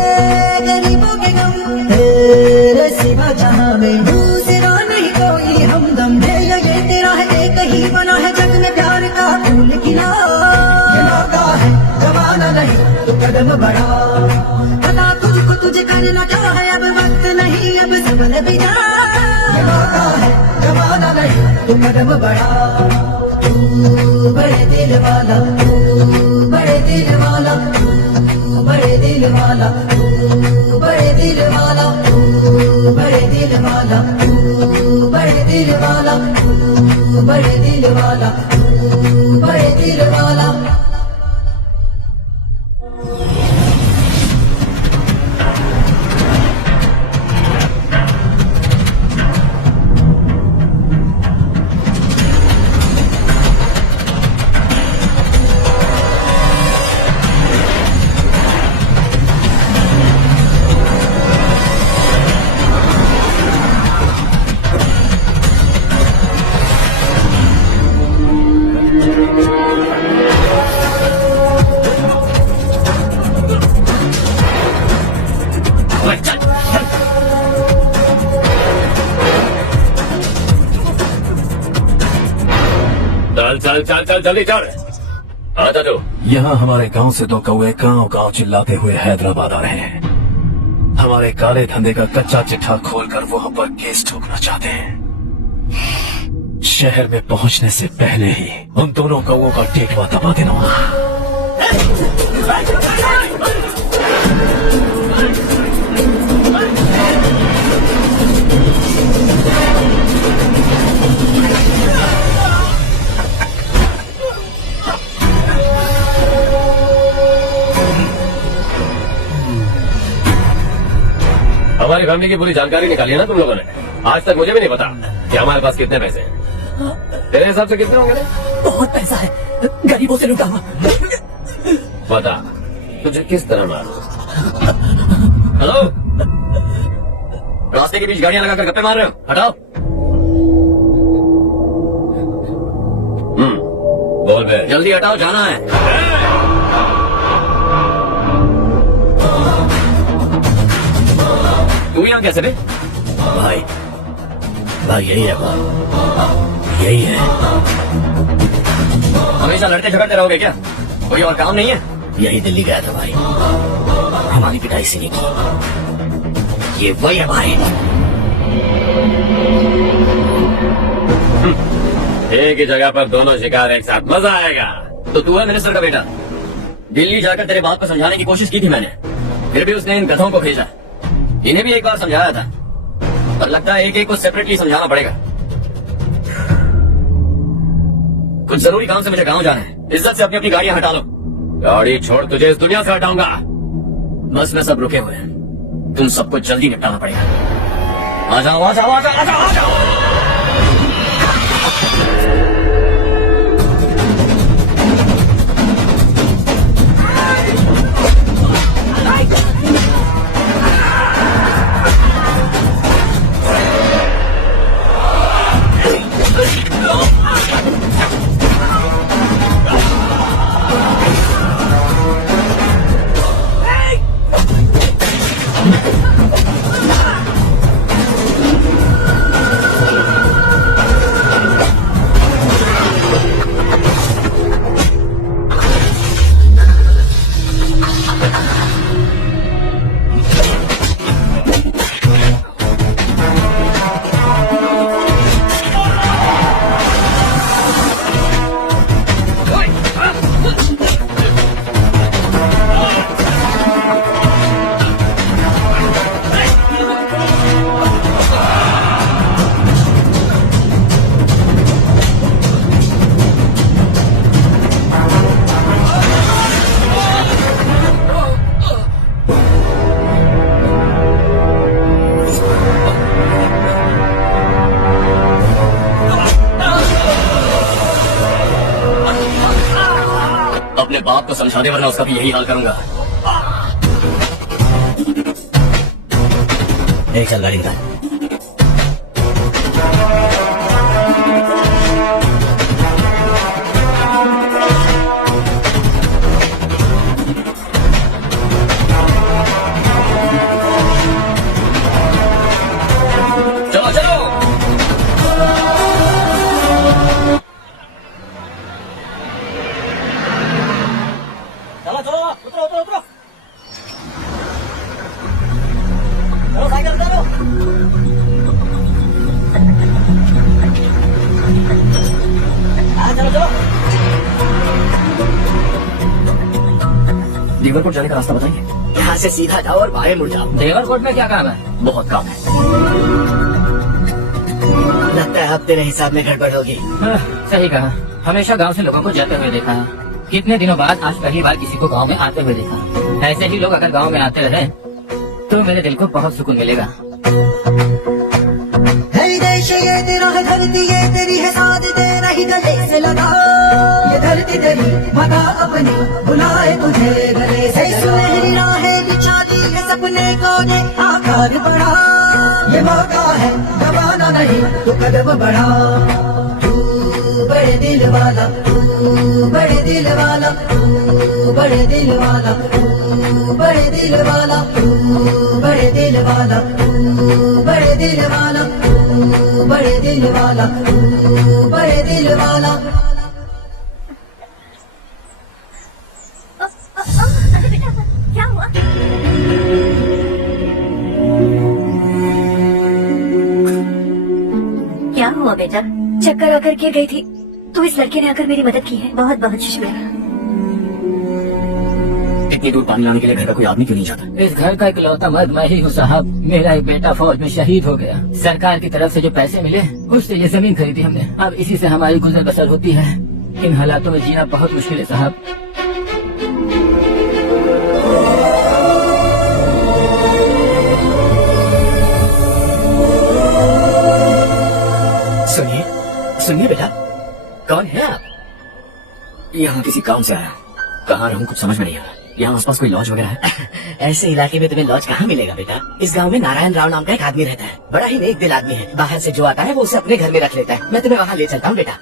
गरीबों के गम तेरे सिवा जहां में दूसरा नहीं कोई हमदम है। ये तेरा है, एक ही बना है जग में प्यार का फूल खिला। मौका है जमाना नहीं तो कदम बढ़ा, पता तुझको तुझे करना क्या है, अब वक्त नहीं अब संभल भी जा। मौका है जमाना नहीं तो कदम बढ़ा। तू बड़े दिल वाला, तू बड़े दिल वाला, तू बड़े दिल वाला, तू बड़े दिल वाला, तू बड़े दिल वाला, तू बड़े दिल वाला, तू बड़े दिल वाला, तू बड़े दिल वाला। चल चल चल चल जल्दी चल। आता तू। यहाँ हमारे गांव से दो कौए गांव गांव चिल्लाते हुए हैदराबाद आ रहे हैं। हमारे काले धंधे का कच्चा चिट्ठा खोलकर वो हम पर केस ठोकना चाहते हैं। शहर में पहुंचने से पहले ही उन दोनों कौओं का टेकवा दबा देना। हमारी फैमिली की पूरी जानकारी निकाली है ना तुम लोगों ने, आज तक मुझे भी नहीं पता। कि हमारे पास कितने पैसे हैं। तेरे हिसाब से कितने होंगे रे? बहुत पैसा है, गरीबों से लूटा हुआ। बता तुझे किस तरह मारूं? हेलो, रास्ते के बीच गाड़ियां लगाकर गप्पे मार रहे हो? हटाओ। बोल बे, जल्दी हटाओ, जाना है। तू यहाँ कैसे बे? भाई भाई यही है भाई, यही है। हमेशा लड़ते झगड़ते रहोगे क्या? कोई और काम नहीं है? यही दिल्ली गया था भाई, हमारी पिटाई इसी ने की। ये वही है भाई। एक ही जगह पर दोनों शिकार एक साथ, मजा आएगा। तो तू है मिनिस्टर का बेटा। दिल्ली जाकर तेरे बाप को समझाने की कोशिश की थी मैंने, फिर भी उसने इन गधों को भेजा। इन्हें भी एक बार समझाया था, पर लगता है एक एक को सेपरेटली समझाना पड़ेगा। कुछ जरूरी काम से मुझे गांव जाना है। इज्जत से अपनी अपनी गाड़ियां हटा लो। गाड़ी छोड़, तुझे इस दुनिया से हटाऊंगा। बस में सब रुके हुए हैं, तुम सबको जल्दी निपटाना पड़ेगा। आ जाओ आ जाओ आ जाओ आ जाओ आ जाओ। अपने बाप को समझा दे, वरना उसका भी यही हाल करूंगा। एक चल गाड़ी निकाल। चलो चलो। चलो चलो, उतरो उतरो उतरो। चलो साइकिल उतारो। चलो चलो। देवरकोट जाने का रास्ता बताइए। यहाँ से सीधा जाओ और बाहर मुड़ जाओ। देवरकोट में क्या काम है? बहुत काम है। लगता है अब तेरे हिसाब में गड़बड़ होगी। सही कहा। हमेशा गांव से लोगों को जाते हुए देखा है, कितने दिनों बाद आज पहली बार किसी को गांव में आते हुए देखा। ऐसे ही लोग अगर गांव में आते रहे तो मेरे दिल को बहुत सुकून मिलेगा। है देश ये तेरा है, धरती ये तेरी है, साथ तेरा ही गले से लगा। ये धरती तेरी माता अपनी बुलाए तुझे गले से। सुनहरी राहें बिछा दी है, सपने को दे आकार बढ़ा। ये मौका है, दबाना नहीं तो कदम बढ़ा। तू बड़े दिल वाला, तू बड़े दिल वाला, तू बड़े दिल वाला, तू बड़े दिल वाला, तू बड़े दिल वाला, तू बड़े दिल वाला, तू बड़े दिल वाला, तू बड़े दिल वाला। अरे बेटा क्या हुआ? क्या हुआ बेटा? चक्कर आकर के गई थी तो इस लड़के ने आकर मेरी मदद की है। बहुत बहुत शुक्रिया। इतनी दूर पानी लाने के लिए घर का कोई आदमी क्यों नहीं जाता? इस घर का इकलौता मर्द मैं ही हूँ साहब। मेरा एक बेटा फौज में शहीद हो गया। सरकार की तरफ से जो पैसे मिले उससे ये जमीन खरीदी हमने। अब इसी से हमारी गुजर बसर होती है। इन हालातों में जीना बहुत मुश्किल है साहब। सुनिए बेटा, कौन है आप? यहाँ किसी काम से आया। कहाँ रहूँ कुछ समझ में नहीं आ रहा। यहाँ आसपास कोई लॉज वगैरह है? ऐसे इलाके में तुम्हें लॉज कहाँ मिलेगा बेटा? इस गांव में नारायण राव नाम का एक आदमी रहता है। बड़ा ही नेक दिल आदमी है। बाहर से जो आता है वो उसे अपने घर में रख लेता है। मैं तुम्हें वहाँ ले चलता हूँ बेटा।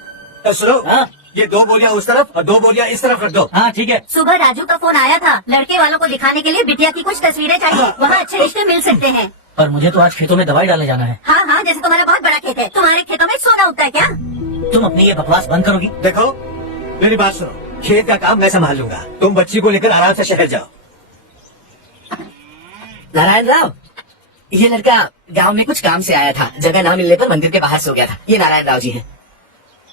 तो सुनो, हाँ? ये 2 बोरियां उस तरफ और 2 बोरियां इस तरफ रख दो। हाँ ठीक है। सुबह राजू का फोन आया था, लड़के वालों को दिखाने के लिए बिटिया की कुछ तस्वीरें चाहिए। वहाँ अच्छे रिश्ते मिल सकते हैं। और मुझे तो आज खेतों में दवाई डालने जाना है। हाँ हाँ, जैसे तुम्हारा बहुत बड़ा खेत है, तुम्हारे खेतों में सोना उगता है क्या? तुम अपनी ये बकवास बंद करोगी? देखो मेरी बात सुनो, खेत का काम मैं संभाल लूंगा, तुम बच्ची को लेकर आराम से शहर जाओ। नारायण राव, ये लड़का गांव में कुछ काम से आया था। जगह ना मिलने पर मंदिर के बाहर सो गया था। ये नारायण राव जी हैं।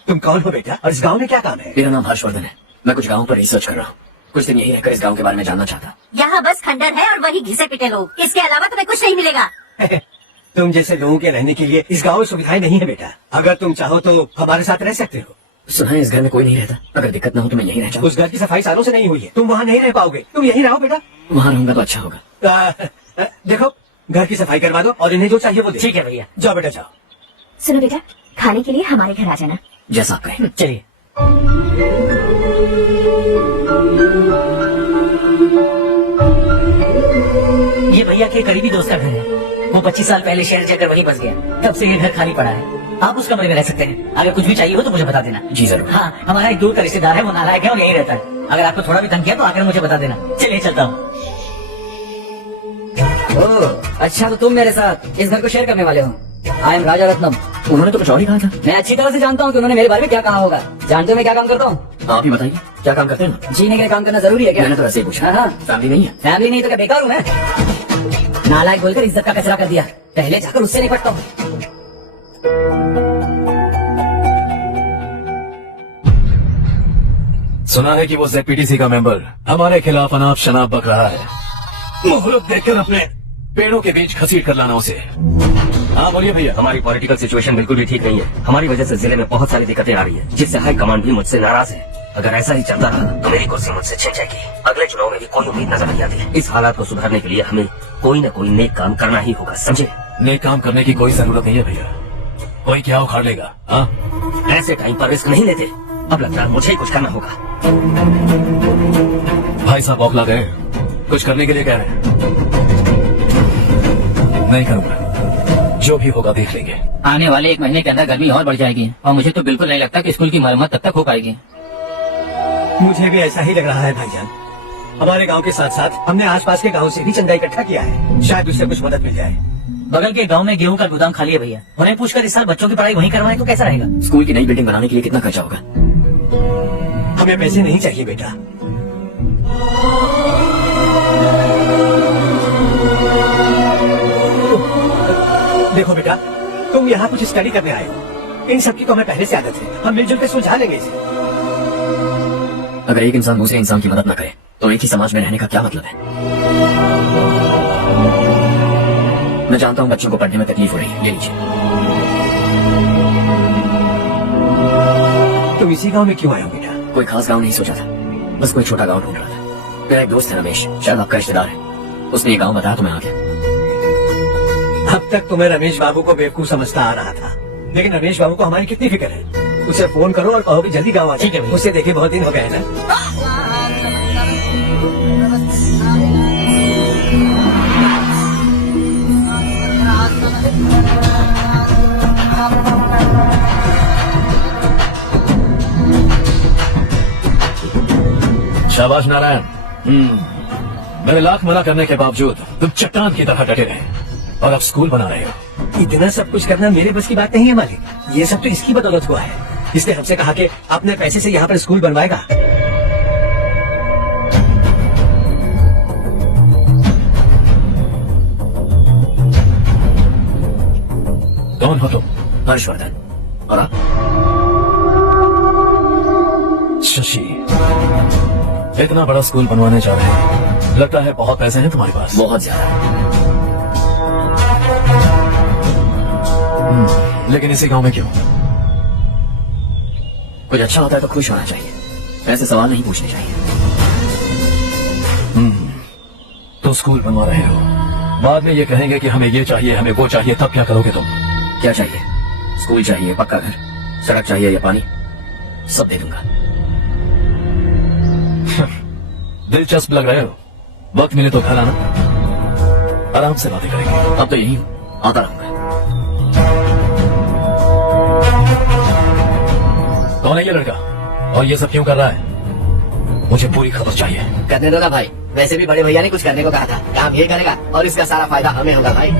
तुम कौन हो बेटा और इस गांव में क्या काम है? मेरा नाम हर्षवर्धन है। मैं कुछ गाँव पर रिसर्च कर रहा हूँ। कुछ दिन यही रहकर इस गाँव के बारे में जानना चाहता। यहाँ बस खंडर है और वही घिसे पिटे लोग। इसके अलावा तुम्हें कुछ नहीं मिलेगा। तुम जैसे लोगों के रहने के लिए इस गांव में सुविधाएं नहीं है बेटा। अगर तुम चाहो तो हमारे साथ रह सकते हो। सुना है इस घर में कोई नहीं रहता। अगर दिक्कत ना हो तो मैं यहीं रह जाऊँ। उस घर की सफाई सालों से नहीं हुई है, तुम वहाँ नहीं रह पाओगे। तुम यहीं रहो बेटा। वहाँ रहूंगा तो अच्छा होगा। देखो घर की सफाई करवा दो और इन्हें जो चाहिए वो दे। ठीक है भैया। जाओ बेटा जाओ। सुनो बेटा, खाने के लिए हमारे घर आ जाना। जैसा आप कहें। चलिए। ये भैया के करीबी दोस्त का घर है। वो 25 साल पहले शहर जाकर वहीं बस गया। तब से ये घर खाली पड़ा है। आप उस कमरे में रह सकते हैं। अगर कुछ भी चाहिए हो तो मुझे बता देना। जी जरूर। हाँ, हमारा एक दूर का रिश्तेदार है, वो नालायक है और यहीं रहता है। अगर आपको थोड़ा भी तंग किया तो आकर मुझे बता देना। चलिए चलता हूँ। ओह, अच्छा तो तुम मेरे साथ इस घर को शेयर करने वाले हो। आई एम राजा रत्नम। उन्होंने तो कुछ और ही कहा था। मैं अच्छी तरह से जानता हूँ कि उन्होंने मेरे बारे में क्या कहा होगा। जानते हो मैं क्या काम करता हूँ? आप ही बताइए, क्या काम करते हैं? जीने के लिए काम करना जरूरी है क्या? मैंने तो ऐसे ही पूछा। हाँ, फैमिली नहीं है? फैमिली नहीं तो क्या बेकार हूँ मैं? नालायक बोलकर इज्जत का कचरा कर दिया। पहले जाकर उससे निपटता हूँ। सुना है कि वो ZPTC का मेंबर हमारे खिलाफ अनाप शनाप बक रहा है। मोहलत देखकर अपने पेड़ों के बीच घसीट कर लाना उसे। हाँ बोलिए भैया। हमारी पॉलिटिकल सिचुएशन बिल्कुल भी ठीक नहीं है। हमारी वजह से जिले में बहुत सारी दिक्कतें आ रही है, जिससे हाई कमांड भी मुझसे नाराज है। अगर ऐसा ही चलता रहा तो मेरी कुर्सी मुझसे छिन जाएगी। अगले चुनाव में भी कोई उम्मीद नजर नहीं आती। इस हालात को सुधारने के लिए हमें कोई न कोई नेक काम करना ही होगा, समझे? नेक काम करने की कोई जरूरत नहीं है भैया। कोई क्या उखाड़ लेगा? हाँ, ऐसे टाइम पर रिस्क नहीं लेते। अब लगता है मुझे ही कुछ करना होगा। भाई साहब बौखला गए, कुछ करने के लिए कह रहे हैं। नहीं करूंगा, जो भी होगा देख लेंगे। आने वाले 1 महीने के अंदर गर्मी और बढ़ जाएगी और मुझे तो बिल्कुल नहीं लगता कि स्कूल की मरम्मत तब तक हो पाएगी। मुझे भी ऐसा ही लग रहा है भाईजान। हमारे गांव के साथ साथ हमने आसपास के गांव से भी चंदा इकट्ठा किया है, शायद उससे कुछ मदद मिल जाए। बगल के गांव में गेहूं का गोदाम खाली है भैया। उन्हें पूछकर इस साल बच्चों की पढ़ाई वहीं करवाएं तो कैसा रहेगा? स्कूल की नई बिल्डिंग बनाने के लिए कितना खर्चा होगा? हमें पैसे नहीं चाहिए बेटा। देखो बेटा, तुम यहाँ कुछ स्टडी करने आए हो। इन सब की तो हमें पहले से आदत है। हम मिलजुल के सुलझा लेंगे इसे। अगर एक इंसान दूसरे इंसान की मदद न करे तो एक ही समाज में रहने का क्या मतलब है? मैं जानता हूँ बच्चों को पढ़ने में तकलीफ हो रही है, ये लीजिए। तुम इसी गांव में क्यों आए हो बेटा? कोई खास गांव नहीं सोचा था, बस कोई छोटा गांव ढूंढ रहा था। मेरा एक दोस्त है रमेश, शायद आपका रिश्तेदार है। उसने ये गांव बताया तो मैं आ गया। अब तक तुम्हें रमेश बाबू को बेवकूफ समझता आ रहा था, लेकिन रमेश बाबू को हमारी कितनी फिक्र है। उसे फोन करो और कहो कि जल्दी गाँव आ जाए। ठीक है भैया। उससे देखे बहुत दिन हो गए ना। शाबाश नारायण। मेरे लाख मना करने के बावजूद तुम चट्टान की तरह डटे रहे और अब स्कूल बना रहे हो। इतना सब कुछ करना मेरे बस की बात नहीं है मालिक। ये सब तो इसकी बदौलत हुआ है। इसने हमसे कहा कि अपने पैसे से यहाँ पर स्कूल बनवाएगा। कौन हो तुम? हर्षवर्धन। और आप? शशि। इतना बड़ा स्कूल बनवाने जा रहे हैं, लगता है बहुत पैसे हैं तुम्हारे पास। बहुत ज्यादा। लेकिन इसी गांव में क्यों? कुछ अच्छा होता है तो खुश होना चाहिए, ऐसे सवाल नहीं पूछने चाहिए। तो स्कूल बनवा रहे हो, बाद में ये कहेंगे कि हमें ये चाहिए, हमें वो चाहिए, तब क्या करोगे तुम? क्या चाहिए? स्कूल चाहिए, पक्का घर, सड़क चाहिए या पानी, सब दे दूंगा। दिलचस्प लग रहे हो। वक्त मिले तो घर आना, आराम से बातें करेंगे। अब तो यही हूं, आता रहूंगा। कौन है ये लड़का और ये सब क्यों कर रहा है? मुझे पूरी खबर चाहिए। करने दो ना भाई, वैसे भी बड़े भैया ने कुछ करने को कहा था, काम ये करेगा और इसका सारा फायदा हमें होगा भाई।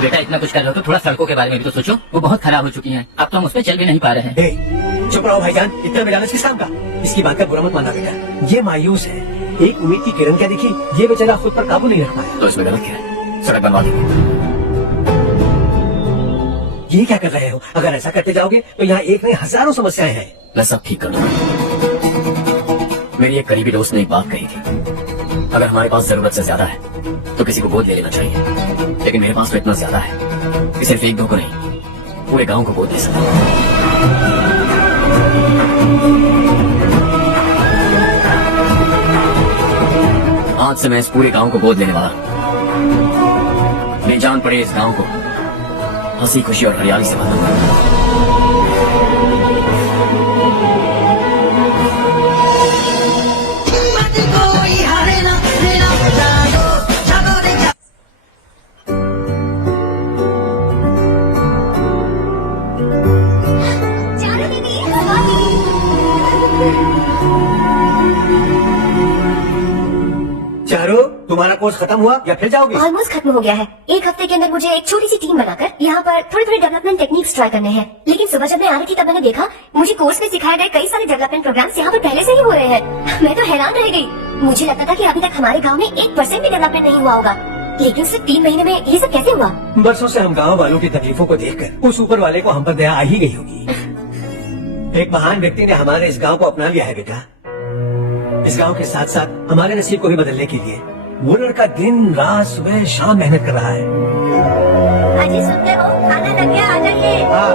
बेटा इतना कुछ कर रहे हो तो थोड़ा सड़कों के बारे में भी तो सोचो, वो बहुत खराब हो चुकी हैं। अब तो हम उस पर चल भी नहीं पा रहे हैं। चुप रहो भाईजान, इतना बेलालच किस काम का? इसकी बात का बुरा मत मानना बेटा, ये मायूस है। एक उम्मीद की किरण क्या दिखी, ये बेचारा खुद पर काबू नहीं रख पाया। तो इसमें गलत क्या है? सड़क बनवा देंगे। ये क्या कर रहे हो? अगर ऐसा करते जाओगे तो यहाँ एक नहीं हजारों समस्याएं हैं। मैं सब ठीक कर दूंगा। मेरी एक करीबी दोस्त ने एक बात कही थी, अगर हमारे पास जरूरत से ज्यादा है तो किसी को गोद ले लेना चाहिए, लेकिन मेरे पास तो इतना ज्यादा है कि सिर्फ एक दो को नहीं, पूरे गांव को गोद ले सकता। आज से मैं इस पूरे गांव को गोद लेने वाला हूं। मेरी जान पड़े इस गांव को हंसी खुशी और हरियाली से भर मत कोई हारे ना, मेरा जागो जागो रे जागो। चारू दीदी, चारू, तुम्हारा कोर्स खत्म हुआ या फिर जाओगे? ऑलमोस्ट खत्म हो गया है। एक हफ्ते के अंदर मुझे एक छोटी सी टीम बनाकर यहाँ पर थोड़े थोड़े डेवलपमेंट टेक्निक्स ट्राई करने हैं। लेकिन सुबह जब मैं आ रही थी तब मैंने देखा मुझे कोर्स में सिखाए गए कई सारे डेवलपमेंट प्रोग्राम्स यहाँ पर पहले से ही हो रहे हैं। मैं तो हैरान रह गई। मुझे लगता था कि अभी तक हमारे गाँव में 1% भी डेवलपमेंट नहीं हुआ होगा, लेकिन सिर्फ 3 महीने में ये सब कैसे हुआ? बरसों से हम गांव वालों की तकलीफों को देखकर उस ऊपर वाले को हम पर दया आ ही गई होगी। एक महान व्यक्ति ने हमारे इस गांव को अपना लिया है बेटा। इस गांव के साथ साथ हमारे नसीब को भी बदलने के लिए वो लड़का दिन रात सुबह शाम मेहनत कर रहा है। अजी सुनते हो, खाना लग गया, आ जाइए। हाँ।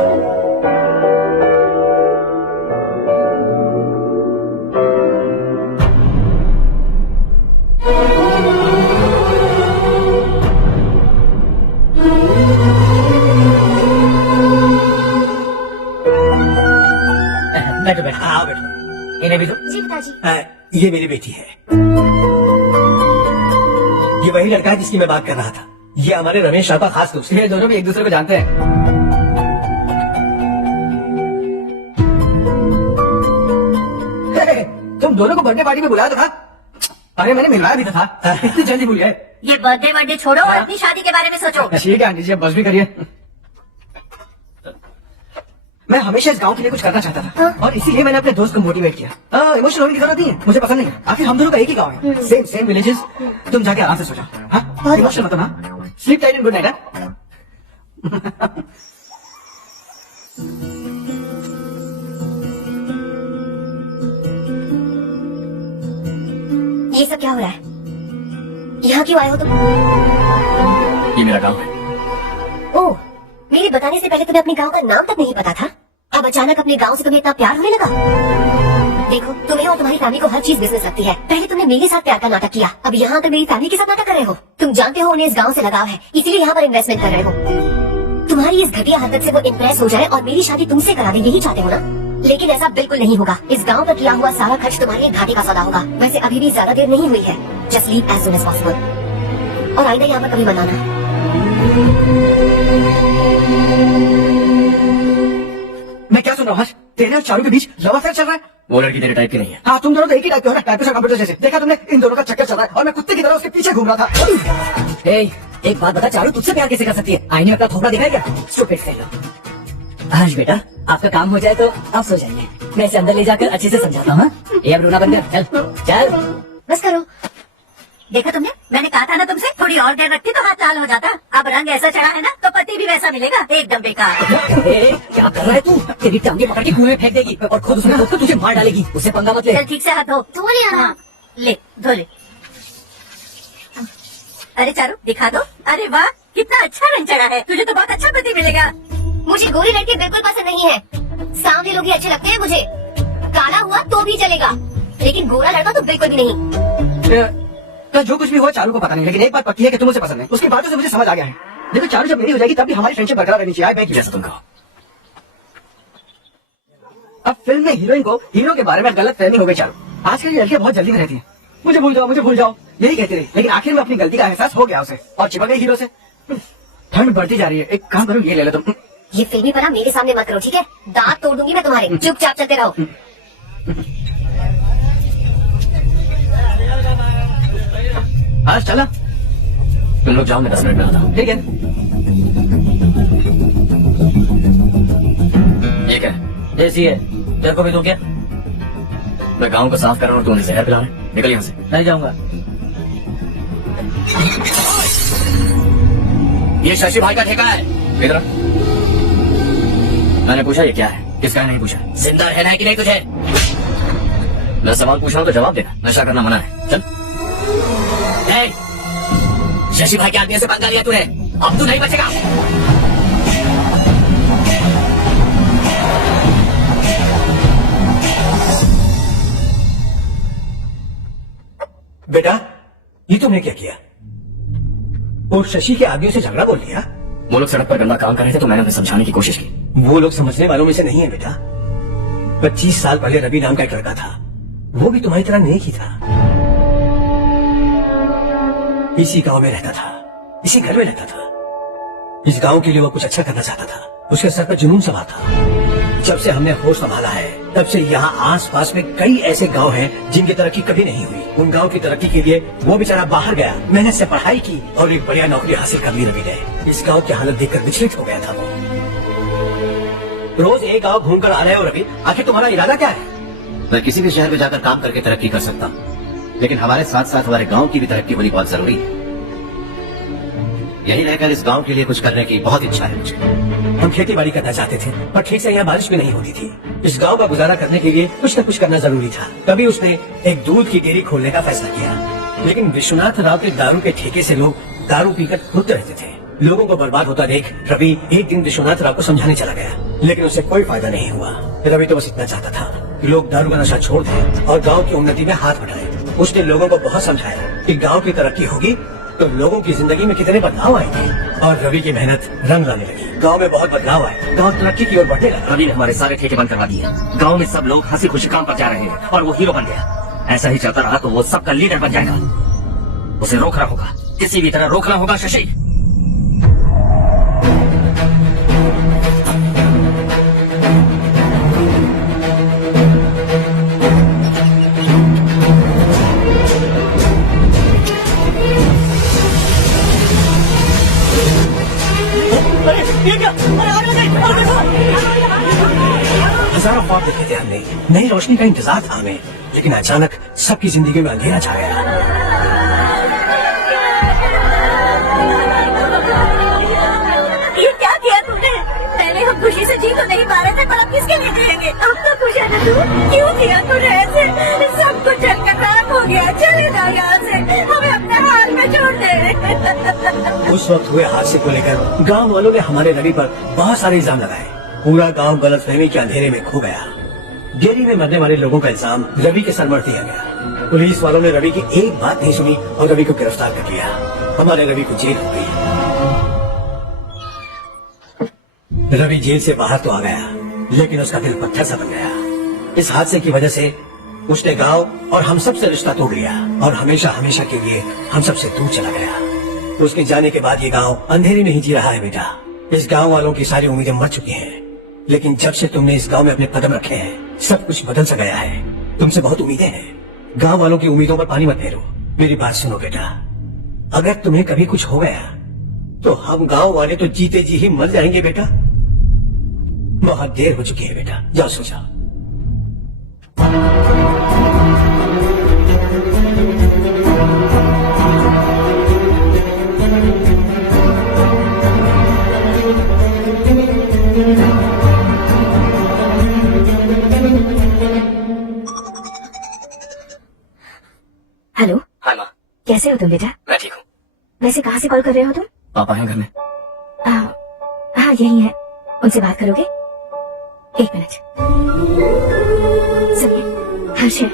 बैठो बैठो। हाँ बेटा। इन्हें भी दो। जी पिताजी। ये मेरी बेटी है। ये वही लड़का है जिसकी मैं बात कर रहा था। ये हमारे रमेश शाह का खास दोस्त है। ये दोनों भी एक दूसरे को जानते हैं। तुम दोनों को बर्थडे पार्टी में बुलाया तो था? अरे मैंने मिलवाया भी तो था। इतनी जल्दी भूल गए? ये बर्थडे छोड़ो और अपनी शादी के बारे में सोचो। ठीक है आंटी जी, अब बस भी करिए। मैं हमेशा इस गांव के लिए कुछ करना चाहता था और इसीलिए मैंने अपने दोस्त को मोटिवेट किया। इमोशनल होने की जरूरत नहीं है, मुझे पसंद नहीं है। आखिर हम दोनों का एक ही गांव है, सेम विलेजेस। तुम जाके आराम से सो जाओ। हाँ, इमोशनल मत होना। Sleep tight and good night. ये सब क्या हो रहा है? यहाँ क्यों आए हो तुम? ये मेरा गांव है। ओह, मेरे बताने से पहले तुम्हें अपने गांव का नाम तक नहीं पता था। अब अचानक अपने गांव से तुम्हें इतना प्यार होने लगा। देखो, तुम्हें और तुम्हारी फैमिली को हर चीज बिजनेस लगती है। पहले तुमने मेरे साथ प्यार का नाटक किया, अब यहाँ आकर मेरी फैमिली के साथ नाटक कर रहे हो। तुम जानते हो उन्हें इस गांव से लगाव है, इसीलिए यहाँ पर इन्वेस्टमेंट कर रहे हो। तुम्हारी इस घटिया हरकत से वो इम्प्रेस हो जाए और मेरी शादी तुमसे करा दे, यही चाहते हो ना? लेकिन ऐसा बिल्कुल नहीं होगा। इस गांव पर किया हुआ सारा खर्च तुम्हारे एक घाटे का सौदा होगा। वैसे अभी भी ज्यादा देर नहीं हुई है। Just leave as soon as possible और आइंदा यहाँ पर कभी मत आना। मैं क्या सुन रहा हूँ? तेरे और चारू के बीच लव अफेयर चल रहा है? वो लड़की तेरे टाइप की नहीं है। हाँ, तुम दोनों तो एक ही टाइप के हो ना, टाइप से कंप्यूटर जैसे। देखा तुमने, इन दोनों का चक्कर चल रहा है और मैं कुत्ते की तरह उसके पीछे घूम रहा था। एक बात बता, चारू तुझसे प्यार कैसे कर सकती है? आईने में अपना थोपड़ा दिखाई क्या? Stupid fellow. आज बेटा आपका काम हो जाए तो आप सो जाइए, मैं इसे अंदर ले जाकर अच्छे से समझाता हूँ। ये अब रोना बंद कर, चल चल। बस करो। देखा तुमने, मैंने कहा था ना तुमसे, थोड़ी और देर रखती तो हाथ लाल हो जाता। अब रंग ऐसा चढ़ा है ना तो पति भी वैसा मिलेगा, एकदम बेकार। क्या कर रहा है तू? तेरी टांगे पकड़ के कुएं में फेंक देगी और खुद उसमें तो तुझे मार डालेगी। उसे पंगा मत ले। चल ठीक से हाथ धो। तू ले आना। हाँ, ले धो ले। अरे चारू दिखा दो। अरे वाह, कितना अच्छा रंग चढ़ा है। तुझे तो बहुत अच्छा पति मिलेगा। मुझे गोरी लड़के बिल्कुल पसंद नहीं है। सांवले लोग ही अच्छे लगते हैं मुझे। काला हुआ तो भी चलेगा, लेकिन गोरा लड़का तो बिल्कुल भी नहीं। तो जो कुछ भी हुआ चारू को पता नहीं, लेकिन एक बात पक्की है कि तुम उसे पसंद है। उसकी बातों से मुझे समझ आ गया है। देखो चारू जब मेरी हो जाएगी तब भी हमारी फ्रेंडशिप बरकरार रहनी चाहिए। I beg you. जैसा तुम कहो। अब फिल्म में हीरोइन को हीरो के बारे में गलत फहमी हो गई चारू। आजकल की लड़कियां बहुत जल्दी में रहती हैं। मुझे भूल जाओ, मुझे भूल जाओ, यही कहती रही, लेकिन आखिर में अपनी गलती का एहसास हो गया उसे और चिपक गई हीरो से। ठंड बढ़ती जा रही है, एक काम करो, ये ले लो तुम। ये फिल्मी पना मेरे सामने मत करो, ठीक है? दांत तोड़ दूंगी मैं तुम्हारे। चुपचाप चलते रहो। आज चला, तुम लोग जाओ, मैं 10 मिनट में आता हूँ। ठीक है। ये क्या है? ऐसी है, तेरे को भी दूं क्या? मैं गांव को साफ कर रहा हूँ, तू उन्हें जहर पिला रहा है। निकल यहाँ से। नहीं जाऊंगा। ये शशि भाई का ठेका है। इधर आ। मैंने पूछा ये क्या है, किसका है नहीं पूछा। जिंदा रहना है कि नहीं तुझे? मैं सवाल पूछ रहा हूँ तो जवाब देना। नशा करना मना है। चल। शशि भाई के आदमी से पंगा लिया तूने, अब तू नहीं बचेगा। बेटा, ये तुमने क्या किया? वो शशि के आदमियों से झगड़ा बोल लिया? वो लोग सड़क पर गंदा काम कर रहे थे तो मैंने उन्हें समझाने की कोशिश की। वो लोग समझने वालों में से नहीं है बेटा। 25 साल पहले रवि नाम का एक लड़का था, वो भी तुम्हारी तरह नेक ही था। इसी गांव में रहता था, इसी घर में रहता था। इस गांव के लिए वो कुछ अच्छा करना चाहता था। उसके सर पर जुनून सवार था। जब से हमने होश संभाला है तब से यहाँ आस-पास में कई ऐसे गांव हैं जिनकी तरक्की कभी नहीं हुई। उन गांव की तरक्की के लिए वो बेचारा बाहर गया, मेहनत से पढ़ाई की और एक बढ़िया नौकरी हासिल कर ली रवि ने। इस गांव की हालत देखकर विचलित हो गया था वो। रोज एक गांव घूमकर आ रहे हो रवि, आखिर तुम्हारा इरादा क्या है? मैं किसी भी शहर में जाकर काम करके तरक्की कर सकता हूँ, लेकिन हमारे साथ साथ हमारे गांव की भी तरक्की होनी बहुत जरूरी है। यही रहकर इस गांव के लिए कुछ करने की बहुत इच्छा है मुझे। हम खेती बाड़ी करना चाहते थे, पर ठीक से यहाँ बारिश भी नहीं होती थी। इस गांव का गुजारा करने के लिए कुछ न कुछ करना जरूरी था। तभी उसने एक दूध की डेयरी खोलने का फैसला किया। लेकिन विश्वनाथ राव के दारू के ठेके से लोग दारू पीकर खुद रहते थे। लोगों को बर्बाद होता देख रवि एक दिन विश्वनाथ राव को समझाने चला गया, लेकिन उससे कोई फायदा नहीं हुआ। रवि तो बस इतना चाहता था कि लोग दारू का नशा छोड़ दें और गांव की उन्नति में हाथ बढ़ाएं। उसने लोगों को बहुत समझाया कि गांव की तरक्की होगी तो लोगों की जिंदगी में कितने बदलाव आएंगे, और रवि की मेहनत रंग लाने लगी। गांव में बहुत बदलाव आए, गांव तरक्की की ओर बढ़ने लगा। रवि ने हमारे सारे ठेके बंद करवा दिए। गांव में सब लोग हंसी खुशी काम पर जा रहे हैं और वो हीरो बन गया। ऐसा ही चलता रहा तो वो सबका लीडर बन जाएगा। उसे रोकना होगा, किसी भी तरह रोकना होगा शशि। हजारों ख्वाब देखे थे हमने, नई रोशनी का इंतजार था हमें, लेकिन अचानक सबकी जिंदगी में अंधेरा छा गया। ये क्या किया तुमने? पहले हम खुशी से जी तो नहीं पा रहे थे, पर अब किसके लिए जिएंगे? अब तो खुश है ना तू? क्यों किया तूने ऐसे? सब कुछ जलकर राख हो गया। चले जाओ यहाँ से, हमें अपने हाल में छोड़ दे। उस वक्त हुए हादसे को लेकर गांव वालों ने हमारे रवि पर बहुत सारे इल्जाम लगाए। पूरा गांव गलतफहमी के अंधेरे में खो गया। डेयरी में मरने वाले लोगों का इल्जाम रवि के सर पर दिया गया। पुलिस वालों ने रवि की एक बात नहीं सुनी और रवि को गिरफ्तार कर लिया। हमारे रवि को जेल हो गई। रवि जेल से बाहर तो आ गया, लेकिन उसका दिल पत्थर सा बन गया। इस हादसे की वजह से उसने गांव और हम सब से रिश्ता तोड़ लिया और हमेशा हमेशा के लिए हम सबसे दूर चला गया। उसके जाने के बाद ये गांव अंधेरे में ही जी रहा है बेटा। इस गांव वालों की सारी उम्मीदें मर चुकी हैं, लेकिन जब से तुमने इस गांव में अपने कदम रखे हैं सब कुछ बदल सा गया है। तुमसे बहुत उम्मीदें हैं। गांव वालों की उम्मीदों पर पानी मत फेरो। मेरी बात सुनो बेटा, अगर तुम्हें कभी कुछ हो गया तो हम गांव वाले तो जीते जी ही मर जाएंगे बेटा। बहुत देर हो चुकी है बेटा, जाओ सो जाओ। हेलो, हाय माँ। कैसे हो तुम बेटा? मैं ठीक हूँ। वैसे कहाँ से कॉल कर रहे हो तुम? पापा हैं घर में। हाँ यही है, उनसे बात करोगे? एक मिनट सुनिए। हर्ष है।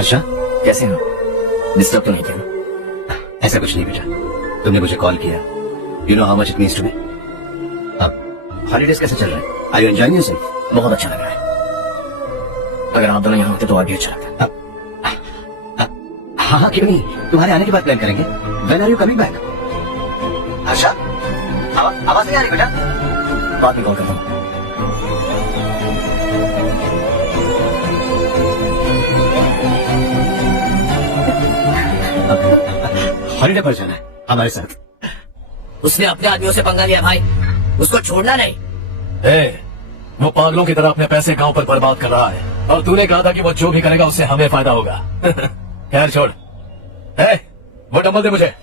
हर्षा, कैसे हो? डिस्टर्ब तो नहीं किया ना? ऐसा कुछ नहीं बेटा, तुमने मुझे कॉल किया। You know how much it means to me. अब हॉलीडेज कैसे चल रहे हैं? Are you enjoying yourself? बहुत अच्छा लग रहा है। अगर आप दोनों यहाँ होते तो और भी अच्छा लगता। हाँ हाँ, क्यों नहीं, तुम्हारे आने के बाद प्लान करेंगे। When are you coming back? Harsha, आवाज नहीं आ रही बेटा? बाद में कॉल करता हूँ। हॉलीडे पर जाना है हमारे साथ। उसने अपने आदमियों से पंगा लिया भाई, उसको छोड़ना नहीं। वो पागलों की तरह अपने पैसे गांव पर बर्बाद कर रहा है और तूने कहा था कि वो जो भी करेगा उससे हमें फायदा होगा। खैर छोड़। वो डंबल दे मुझे।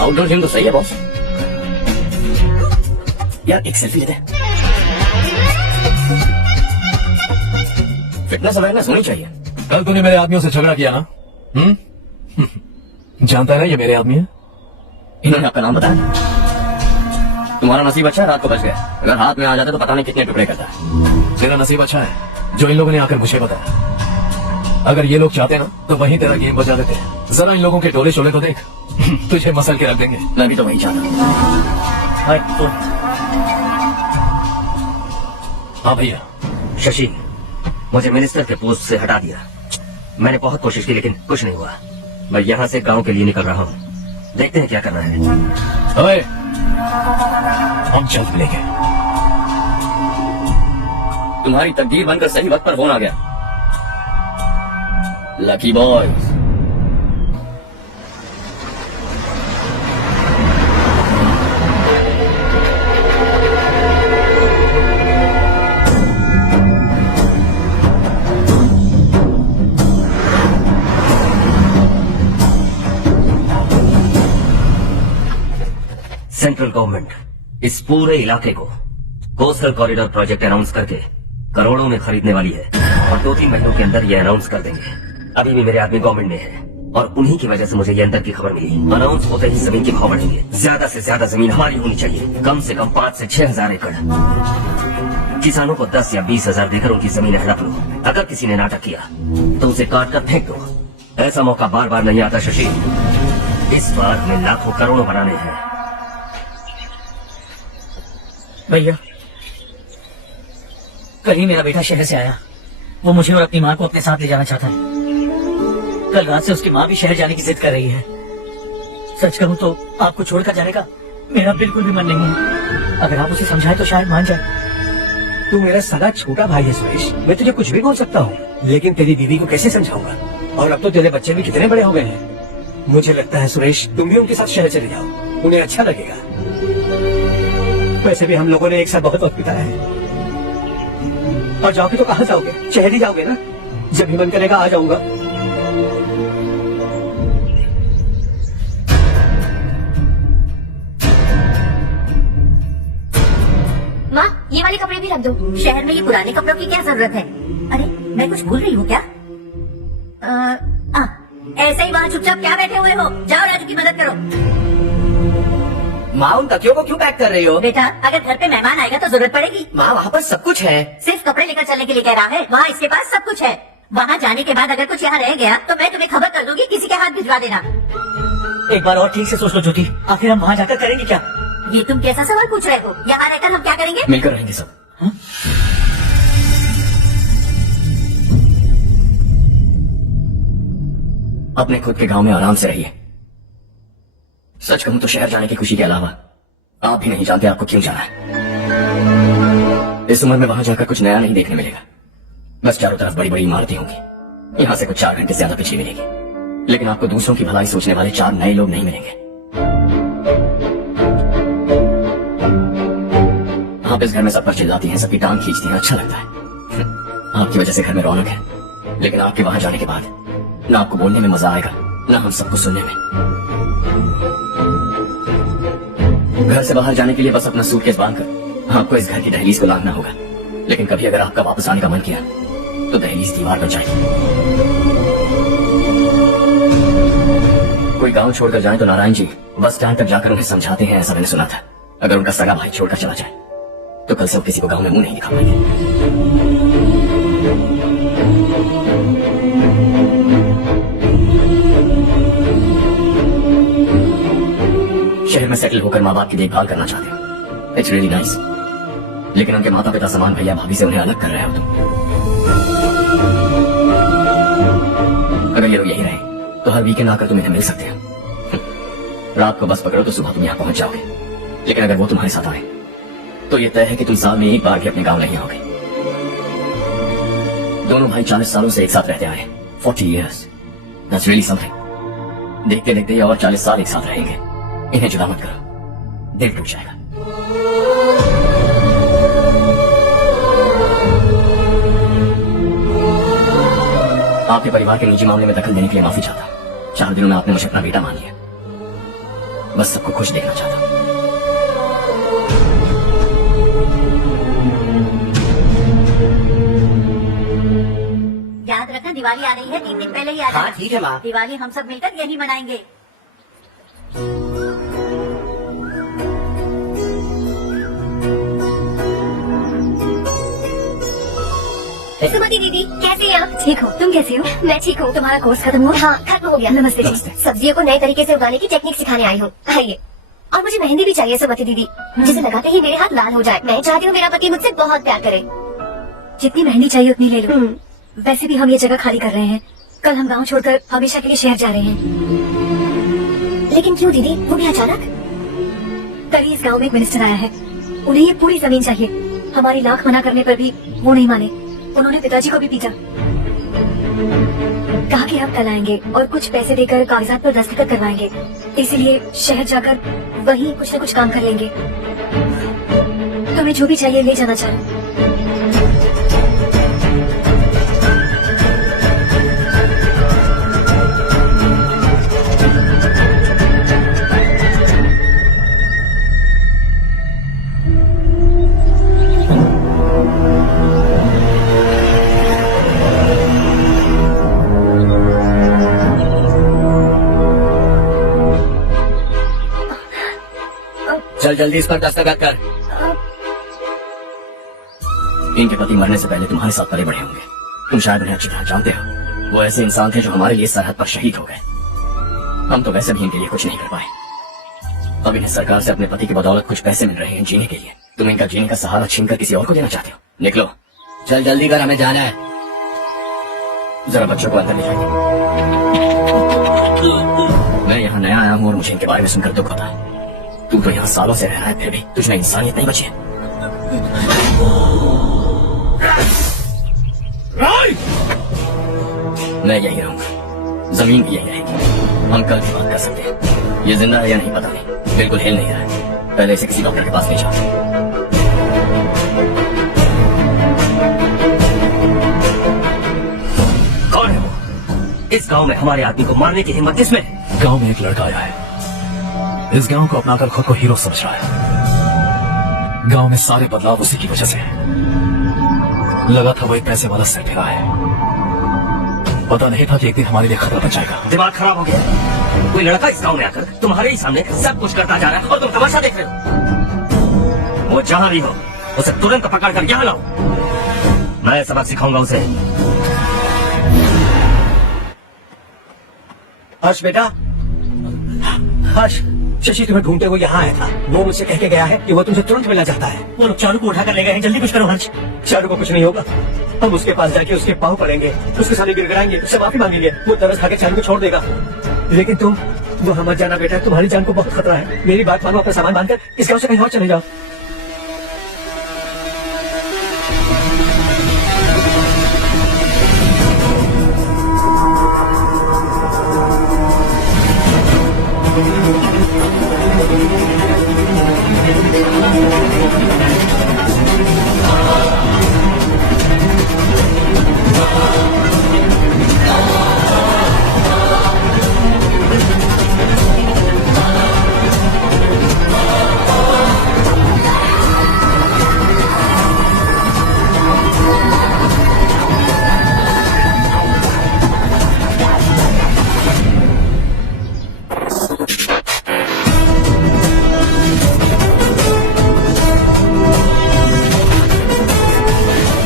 आउटडोर जिम तो सही है बॉस। यार एक सेल्फी लेते हैं। फिटनेस अवेयरनेस होनी चाहिए। कल तूने मेरे आदमियों से झगड़ा किया ना? जानता है ना ये मेरे आदमी है। इन्होंने आपका नाम बताया। तुम्हारा नसीब अच्छा है, रात को बच गया। अगर हाथ में आ जाता तो पता नहीं कितने टुकड़े करता है। तेरा नसीब अच्छा है जो इन लोगों ने आकर मुझे बताया। अगर ये लोग चाहते ना तो वहीं तेरा गेम बजा देते। जरा इन लोगों के टोले शोले को देख, तुझे मसल के रख देंगे। मैं भी तो वही चाहता। हाँ भैया। शशि, मुझे मिनिस्टर के पोस्ट से हटा दिया। मैंने बहुत कोशिश की लेकिन कुछ नहीं हुआ। मैं यहाँ से गांव के लिए निकल रहा हूँ, देखते हैं क्या करना है। ओए, हम जल्द मिलेंगे। तुम्हारी तकदीर बनकर सही वक्त पर फोन आ गया। Lucky boys. सेंट्रल गवर्नमेंट इस पूरे इलाके को कोस्टल कॉरिडोर प्रोजेक्ट अनाउंस करके करोड़ों में खरीदने वाली है और 2-3 महीनों के अंदर ये अनाउंस कर देंगे। अभी भी मेरे आदमी गवर्नमेंट में है और उन्हीं की वजह से मुझे ये अंदर की खबर मिली। अनाउंस होते ही जमीन के भाव बढ़ेंगे। ज्यादा से ज्यादा जमीन हमारी होनी चाहिए, कम से कम 5 से 6 हजार एकड़। किसानों को 10 या 20 हजार देकर उनकी जमीन हड़प लो। अगर किसी ने नाटक किया तो उसे काट कर फेंक दो। ऐसा मौका बार बार नहीं आता शशि। इस बार हमें लाखों करोड़ों बनाने हैं। भैया, कल ही मेरा बेटा शहर से आया। वो मुझे और अपनी माँ को अपने साथ ले जाना चाहता है। कल रात से उसकी माँ भी शहर जाने की जिद कर रही है। सच कहूँ तो आपको छोड़कर जाने का मेरा बिल्कुल भी मन नहीं है। अगर आप उसे समझाएं तो शायद मान जाए। तू मेरा सदा छोटा भाई है सुरेश, मैं तुझे कुछ भी बोल सकता हूँ, लेकिन तेरी बीवी को कैसे समझाऊंगा? और अब तो तेरे बच्चे भी कितने बड़े हो गए हैं। मुझे लगता है सुरेश तुम भी उनके साथ शहर चले जाओ, उन्हें अच्छा लगेगा। वैसे भी हम लोगों ने एक साथ बहुत वक्त बिताया है। और जाओगे तो कहाँ जाओगे? शहर ही जाओगे ना? जब भी मन करेगा आ जाऊंगा। माँ, ये वाले कपड़े भी रख दो। शहर में ये पुराने कपड़ों की क्या जरूरत है? अरे मैं कुछ भूल रही हूँ क्या? ऐसे ही वहाँ चुपचाप क्या बैठे हुए हो? जाओ राजू की मदद करो। माँ, उन तकियों को क्यों पैक कर रही हो? बेटा, अगर घर पे मेहमान आएगा तो जरूरत पड़ेगी। माँ, वहाँ पर सब कुछ है। सिर्फ कपड़े लेकर चलने के लिए कह रहा है? वहाँ इसके पास सब कुछ है। वहाँ जाने के बाद अगर कुछ यहाँ रह गया तो मैं तुम्हें खबर कर दूंगी, किसी के हाथ भिजवा देना। एक बार और ठीक से सोच लो ज्योति, आखिर हम वहाँ जाकर करेंगे क्या? ये तुम कैसा सवाल पूछ रहे हो? यहाँ रहकर हम क्या करेंगे? मिलकर रहेंगे सब। अपने खुद के गांव में आराम से रहिए। सच कहूं तो शहर जाने की खुशी के अलावा आप भी नहीं जानते आपको क्यों जाना है। इस उम्र में वहां जाकर कुछ नया नहीं देखने मिलेगा। बस चारों तरफ बड़ी बड़ी इमारतें होंगी। यहां से कुछ 4 घंटे ज्यादा पिछली मिलेगी, लेकिन आपको दूसरों की भलाई सोचने वाले 4 नए लोग नहीं मिलेंगे। आप इस घर में सब पर चिल्लाती हैं, सबकी टांग खींचती हैं, अच्छा लगता है। आपकी वजह से घर में रौनक है, लेकिन आपके वहां जाने के बाद ना आपको बोलने में मजा आएगा, ना हम सबको सुनने में। घर से बाहर जाने के लिए बस अपना सूटकेस बांधकर आपको इस घर की दहलीज को लांघना होगा। लेकिन कभी अगर आपका वापस आने का मन किया तो दहलीज दीवार बन जाएगी। कोई गांव छोड़कर जाए तो नारायण जी बस स्टैंड तक जाकर उन्हें समझाते हैं, ऐसा मैंने सुना था। अगर उनका सगा भाई छोड़कर चला जाए तो कल से वो किसी को गांव में मुंह नहीं दिखा पाएंगे। शहर में सेटल होकर माँ बाप की देखभाल करना चाहते हो, इट्स रियली नाइस। लेकिन उनके माता पिता समान भैया भाभी से उन्हें अलग कर रहे हो तुम। अगर ये लोग यही रहे तो हर वीकेंड आकर तुम इन्हें मिल सकते हो। रात को बस पकड़ो तो सुबह तुम यहाँ पहुंच जाओगे। लेकिन अगर वो तुम्हारे साथ आए तो ये तय है कि तुम साल में एक बार भी अपने गांव नहीं आओगे। दोनों भाई 40 सालों से एक साथ रहते आए, 40 years, that's really something। देखते देखते ये और 40 साल एक साथ रहेंगे। इन्हें जुदा मत करो, दिल टूट जाएगा। आपके परिवार के निजी मामले में दखल देने के लिए माफी चाहता हूं। 4 दिनों में आपने मुझे अपना बेटा मान लिया। बस सबको खुश देखना चाहता हूं। याद रखना दिवाली आ रही है, 3 दिन पहले ही आ जाना। हाँ ठीक है माँ। दिवाली हम सब मिलकर यही मनाएंगे। सुमति दीदी कैसे हैं आप? ठीक हो, तुम कैसे हो? मैं ठीक हूँ। तुम्हारा कोर्स खत्म हुआ? हाँ खत्म हो गया। नमस्ते जी। सब्जियों को नए तरीके से उगाने की टेक्निक सिखाने आई हूँ। आइए। और मुझे मेहंदी भी चाहिए सुमति दीदी, जिसे लगाते ही मेरे हाथ लाल हो जाए। मैं चाहती हूँ मेरा पति मुझसे बहुत प्यार करे। जितनी मेहंदी चाहिए उतनी ले लो। वैसे भी हम ये जगह खाली कर रहे हैं। कल हम गाँव छोड़कर हमेशा के लिए शहर जा रहे हैं। लेकिन क्यों दीदी, वो भी अचानक? कल ही इस गाँव में एक मिनिस्टर आया है, उन्हें ये पूरी जमीन चाहिए। हमारी लाख मना करने पर भी वो नहीं माने। उन्होंने पिताजी को भी पीटा। कहा कि आप कल आएंगे और कुछ पैसे देकर कागजात पर दस्तखत करवाएंगे। इसीलिए शहर जाकर वहीं कुछ न कुछ काम कर लेंगे। तुम्हें जो भी चाहिए ले जाना चाहूँ। चल जल्दी इस पर दस्तखत कर। इनके पति मरने से पहले तुम्हारे साथ पले बड़े होंगे। तुम शायद उन्हें अच्छी तरह जानते हो। वो ऐसे इंसान थे जो हमारे लिए सरहद पर शहीद हो गए। हम तो वैसे भी इनके लिए कुछ नहीं कर पाए। अब इन्हें सरकार से अपने पति की बदौलत कुछ पैसे मिल रहे हैं जीने के लिए। तुम इनका जीने का सहारा छीनकर किसी और को देना चाहते हो। निकलो, चल जल्दी कर, हमें जाना है। जरा बच्चों को अंदर ले जाइए। मैं यहाँ नया आया हूँ और मुझे इनके बारे में सुनकर दुख होता है। तू तो यहाँ सालों से रह रहा है, फिर भी तुझमें इंसानियत नहीं बची है। मैं यही रहूंगा, जमीन भी यही रहेगी। हम कल की बात कर सकते हैं। ये जिंदा है या नहीं पता नहीं, बिल्कुल हिल नहीं रहा है। पहले इसे किसी डॉक्टर के पास ले जाओ। कौन है वो? इस गांव में हमारे आदमी को मारने की हिम्मत किसमें है? गांव में एक लड़का आया है, इस गांव को अपनाकर खुद को हीरो समझ रहा है। गांव में सारे बदलाव उसी की वजह से है। लगा था वो एक पैसे वाला सरफिरा है। पता नहीं था कि एक दिन हमारे लिए खतरा बन जाएगा। दिमाग खराब हो गया। कोई लड़का इस गांव में आकर तुम्हारे ही सामने सब कुछ करता जा रहा है और तुम तमाशा देख रहे हो। वो जहां भी हो उसे तुरंत पकड़कर यहाँ लाओ। मैं सबक सिखाऊंगा उसे। हर्ष बेटा, हर्ष, शशि तुम्हें ढूंढते हुए यहाँ आया था। वो मुझसे कह के गया है कि वो तुमसे तुरंत मिलना चाहता है। वो लोग चारू को उठाकर ले गए हैं, जल्दी कुछ करो हर्ष। चारू को कुछ नहीं होगा। हम उसके पास जाके उसके पाँव पड़ेंगे, उसके सामने गिड़गिड़ाएंगे, उससे माफी मांगेंगे। वो तरस खाकर चारू को छोड़ देगा। लेकिन तुम वहाँ मत जाना बेटा, तुम्हारी जान को बहुत खतरा है। मेरी बात मानो, अपना सामान बांधकर इस गाँव से कहीं और चले जाओ।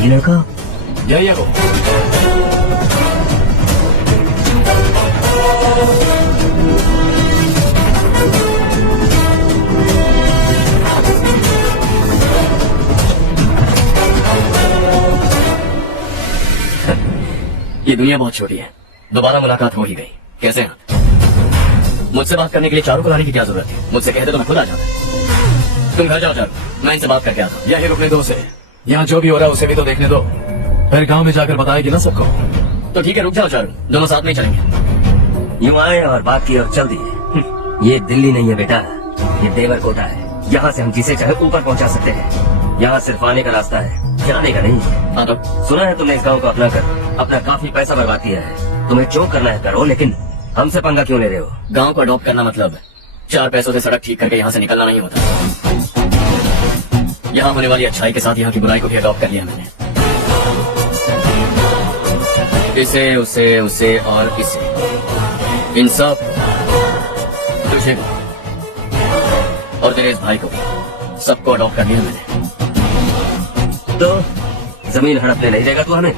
ये लड़का यही है वो। ये दुनिया बहुत छोटी है, दोबारा मुलाकात हो ही गई। कैसे हैं आप? मुझसे बात करने के लिए चारू को लाने की क्या जरूरत है? मुझसे कहते तो मैं खुद आ जाता। तुम घर जाओ चारू, मैं इनसे बात करके आता हूँ। यही रुकने दो उसे, यहाँ जो भी हो रहा है उसे भी तो देखने दो, फिर गांव में जाकर बताएगी ना सबको। तो ठीक है, रुक जाओ चारू, दोनों साथ में ही चलेंगे। यूं आए और बात की और चल दिए। ये दिल्ली नहीं है बेटा, ये देवरकोटा है। यहाँ से हम जिसे चाहे ऊपर पहुँचा सकते हैं। यहाँ सिर्फ आने का रास्ता है, जाने का नहीं। हाँ तो सुना है तुमने इस गांव को अपना कर अपना काफी पैसा बर्बाद किया है। तुम्हें जो करना है करो, लेकिन हमसे पंगा क्यों ले रहे हो? गांव को अडॉप्ट करना मतलब 4 पैसों से सड़क ठीक करके यहाँ से निकलना नहीं होता। यहाँ होने वाली अच्छाई के साथ यहाँ की बुराई को भी अडॉप्ट कर लिया मैंने। इसे, उसे, उसे और इसे, इन सब, तुझे और तेरे इस भाई को भी, सबको अडॉप्ट कर लिया मैंने। तो जमीन हड़पने नहीं देगा तू हमें?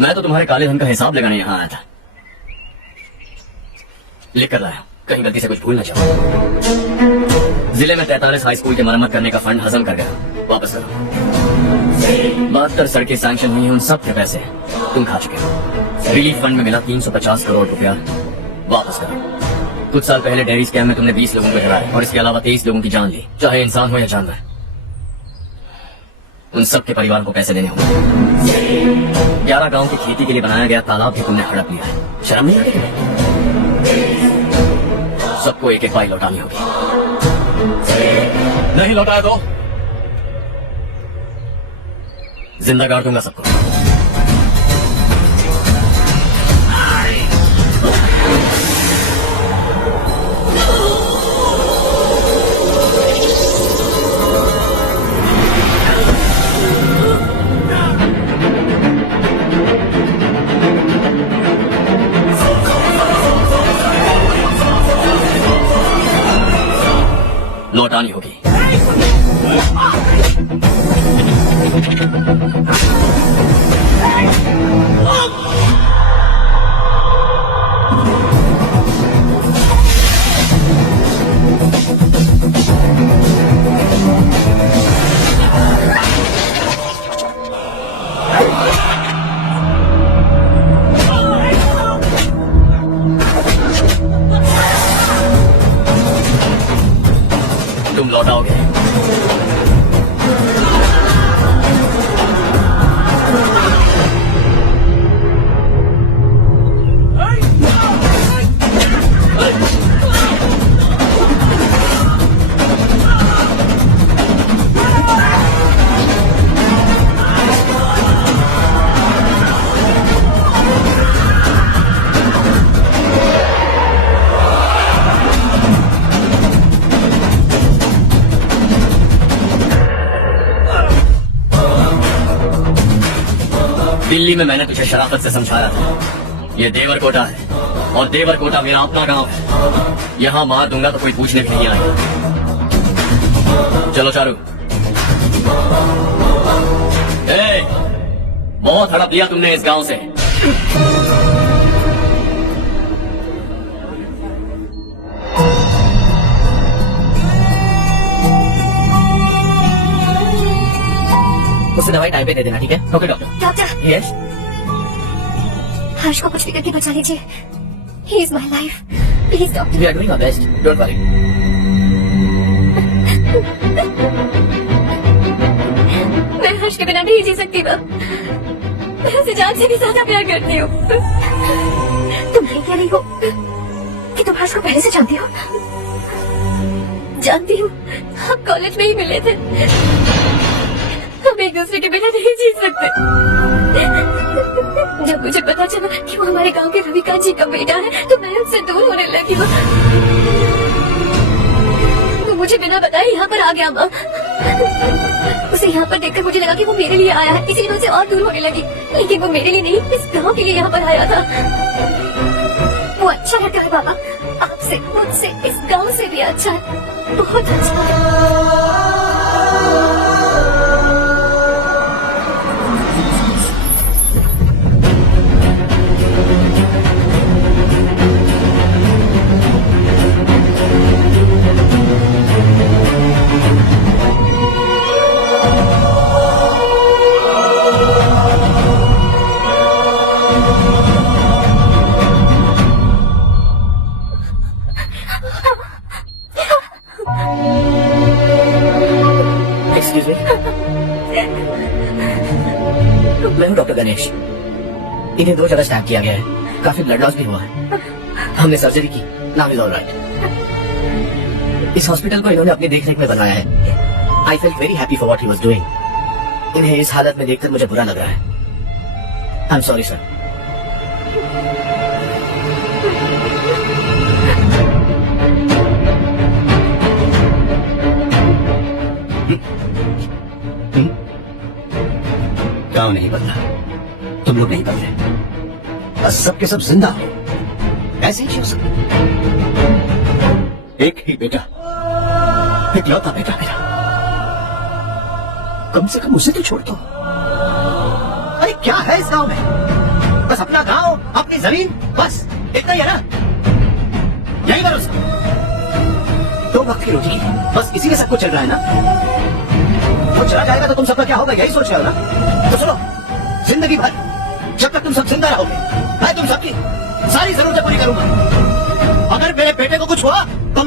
मैं तो तुम्हारे काले धन का हिसाब लगाने यहाँ आया था। लिख कर लाया, कहीं गलती से कुछ भूल न जाओ। जिले में 43 हाई स्कूल के मरम्मत करने का फंड हजम कर गया, वापस करो। 72 सड़कें सैंक्शन हुई हैं, उन सब के पैसे तुम खा चुके हो। रिलीफ फंड में मिला 350 करोड़ रुपया, वापस करो। कुछ साल पहले डेयरी स्कैम में तुमने 20 लोगों को हराया और इसके अलावा 23 लोगों की जान ली, चाहे इंसान हो या जानवर। उन सब के परिवार को पैसे देने होंगे। 11 गांव की खेती के लिए बनाया गया तालाब भी तुमने हड़प लिया है। शर्म नहीं आती तुम्हें? सबको एक एक पाई लौटानी होगी। नहीं लौटाया तो जिंदा गाड़ दूंगा सबको। लौटानी होगी। तुम लौटाओगे। दिल्ली में मैंने तुझे शराफत से समझाया था, ये देवरकोटा है और देवरकोटा मेरा अपना गांव है। यहाँ मार दूंगा तो कोई पूछने भी नहीं आएगा। चलो चारू। बहुत हड़प लिया तुमने इस गांव से। उसे दवाई टाइम पे दे देना, ठीक है? Okay doctor. Doctor, yes. Harsh को कुछ भी करके बचा लीजिए। He is my life, please doctor. We are doing our best, don't worry. मैं हर्ष के बिना नहीं जी सकती मैम। मैं उसे जान से भी ज्यादा प्यार करती हूँ। तुम ये कह रही हो कि तुम हर्ष को पहले से जानती हो? जानती हूँ, हम कॉलेज में ही मिले थे। हम एक दूसरे के बिना नहीं जी सकते। जब मुझे पता चला कि वो हमारे गांव के रविकांत जी का बेटा है, तो मैं उससे दूर होने लगी। वो मुझे बिना बताए यहाँ पर आ गया माँ। उसे यहाँ पर देखकर मुझे लगा कि वो मेरे लिए आया है, इसीलिए मैं उससे और दूर होने लगी। लेकिन वो मेरे लिए नहीं, इस गांव के लिए यहाँ पर आया था। वो अच्छा लड़का है पापा, आपसे, मुझसे, इस गांव से भी अच्छा है, बहुत अच्छा है। डॉक्टर गणेश, इन्हें 2 जगह स्टैब किया गया है, काफी ब्लड लॉस भी हुआ है। हमने सर्जरी की, नाउ इज ऑलराइट। इस हॉस्पिटल को इन्होंने अपनी देखरेख में बनाया है। I felt very happy for what he was doing. इन्हें इस हालत में देखकर मुझे बुरा लग रहा है। I am sorry sir. गांव नहीं बदला, तुम लोग नहीं बदले, बस सबके सब जिंदा हो। ऐसे ही हो सकते। एक ही बेटा, इकलौता बेटा मेरा, कम से कम उसे तो छोड़ दो। अरे क्या है इस गांव में? बस अपना गांव, अपनी जमीन, बस इतना ही है ना? यही भरोसा, 2 वक्त की रोटी, बस इसी में सब कुछ चल रहा है ना? वो चला जाएगा तो तुम सबका क्या होगा, यही सोच रहे हो ना? तो सुनो, जिंदगी भर जब तक तुम सब जिंदा रहोगे, मैं तुम सबकी सारी जरूरतें पूरी करूंगा। अगर मेरे बेटे को कुछ हुआ तो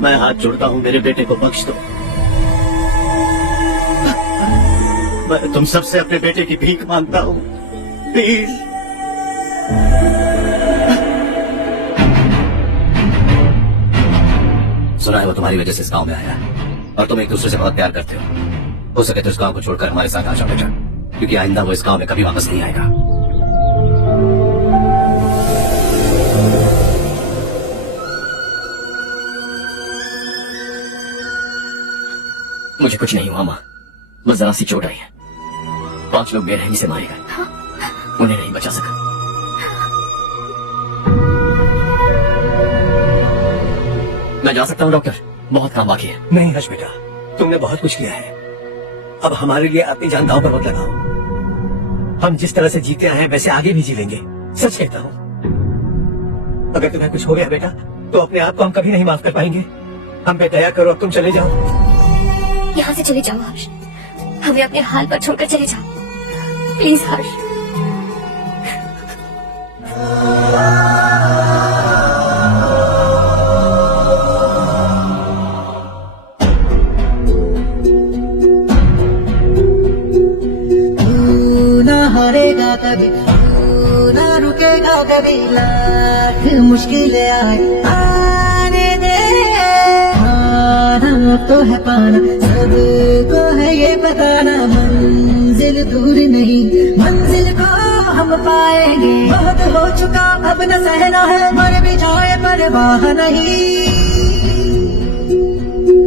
मैं हाथ जोड़ता हूं, मेरे बेटे को बख्श दो। मैं तुम सबसे अपने बेटे की भीख मांगता हूं, प्लीज। सुना है वो तुम्हारी वजह से इस गांव में आया है और तुम एक दूसरे से बहुत प्यार करते हो सके तो इस गांव को छोड़कर हमारे साथ आ जाओ बेटा, क्योंकि आइंदा वो इस गांव में कभी वापस नहीं आएगा। मुझे कुछ नहीं हुआ माँ, बस जरा सी चोट आई है। 5 लोग बेरहमी से मारे गए, उन्हें नहीं बचा सका। मैं जा सकता हूँ डॉक्टर, बहुत काम बाकी है। नहीं हर्ष बेटा, तुमने बहुत कुछ किया है, अब हमारे लिए अपनी जान दांव पर मत लगाओ। हम जिस तरह से जीते आए हैं वैसे आगे भी जी लेंगे, सच कहता हूँ। अगर तुम्हें कुछ हो गया बेटा तो अपने आप को हम कभी नहीं माफ कर पाएंगे। हम पे दया करो, अब तुम चले जाओ। यहाँ से चले जाओ हर्ष, हमें अपने हाल पर छोड़कर चले जाओ प्लीज हर्ष। हारेगा कभी, ना रुकेगा कभी, लाख मुश्किलें आने दे। हारना तो है पाना, सबको है ये बताना, मंजिल दूर नहीं, मंजिल को हम पाएंगे। बहुत हो चुका अब न सहना है, मर भी जाए परवाह नहीं।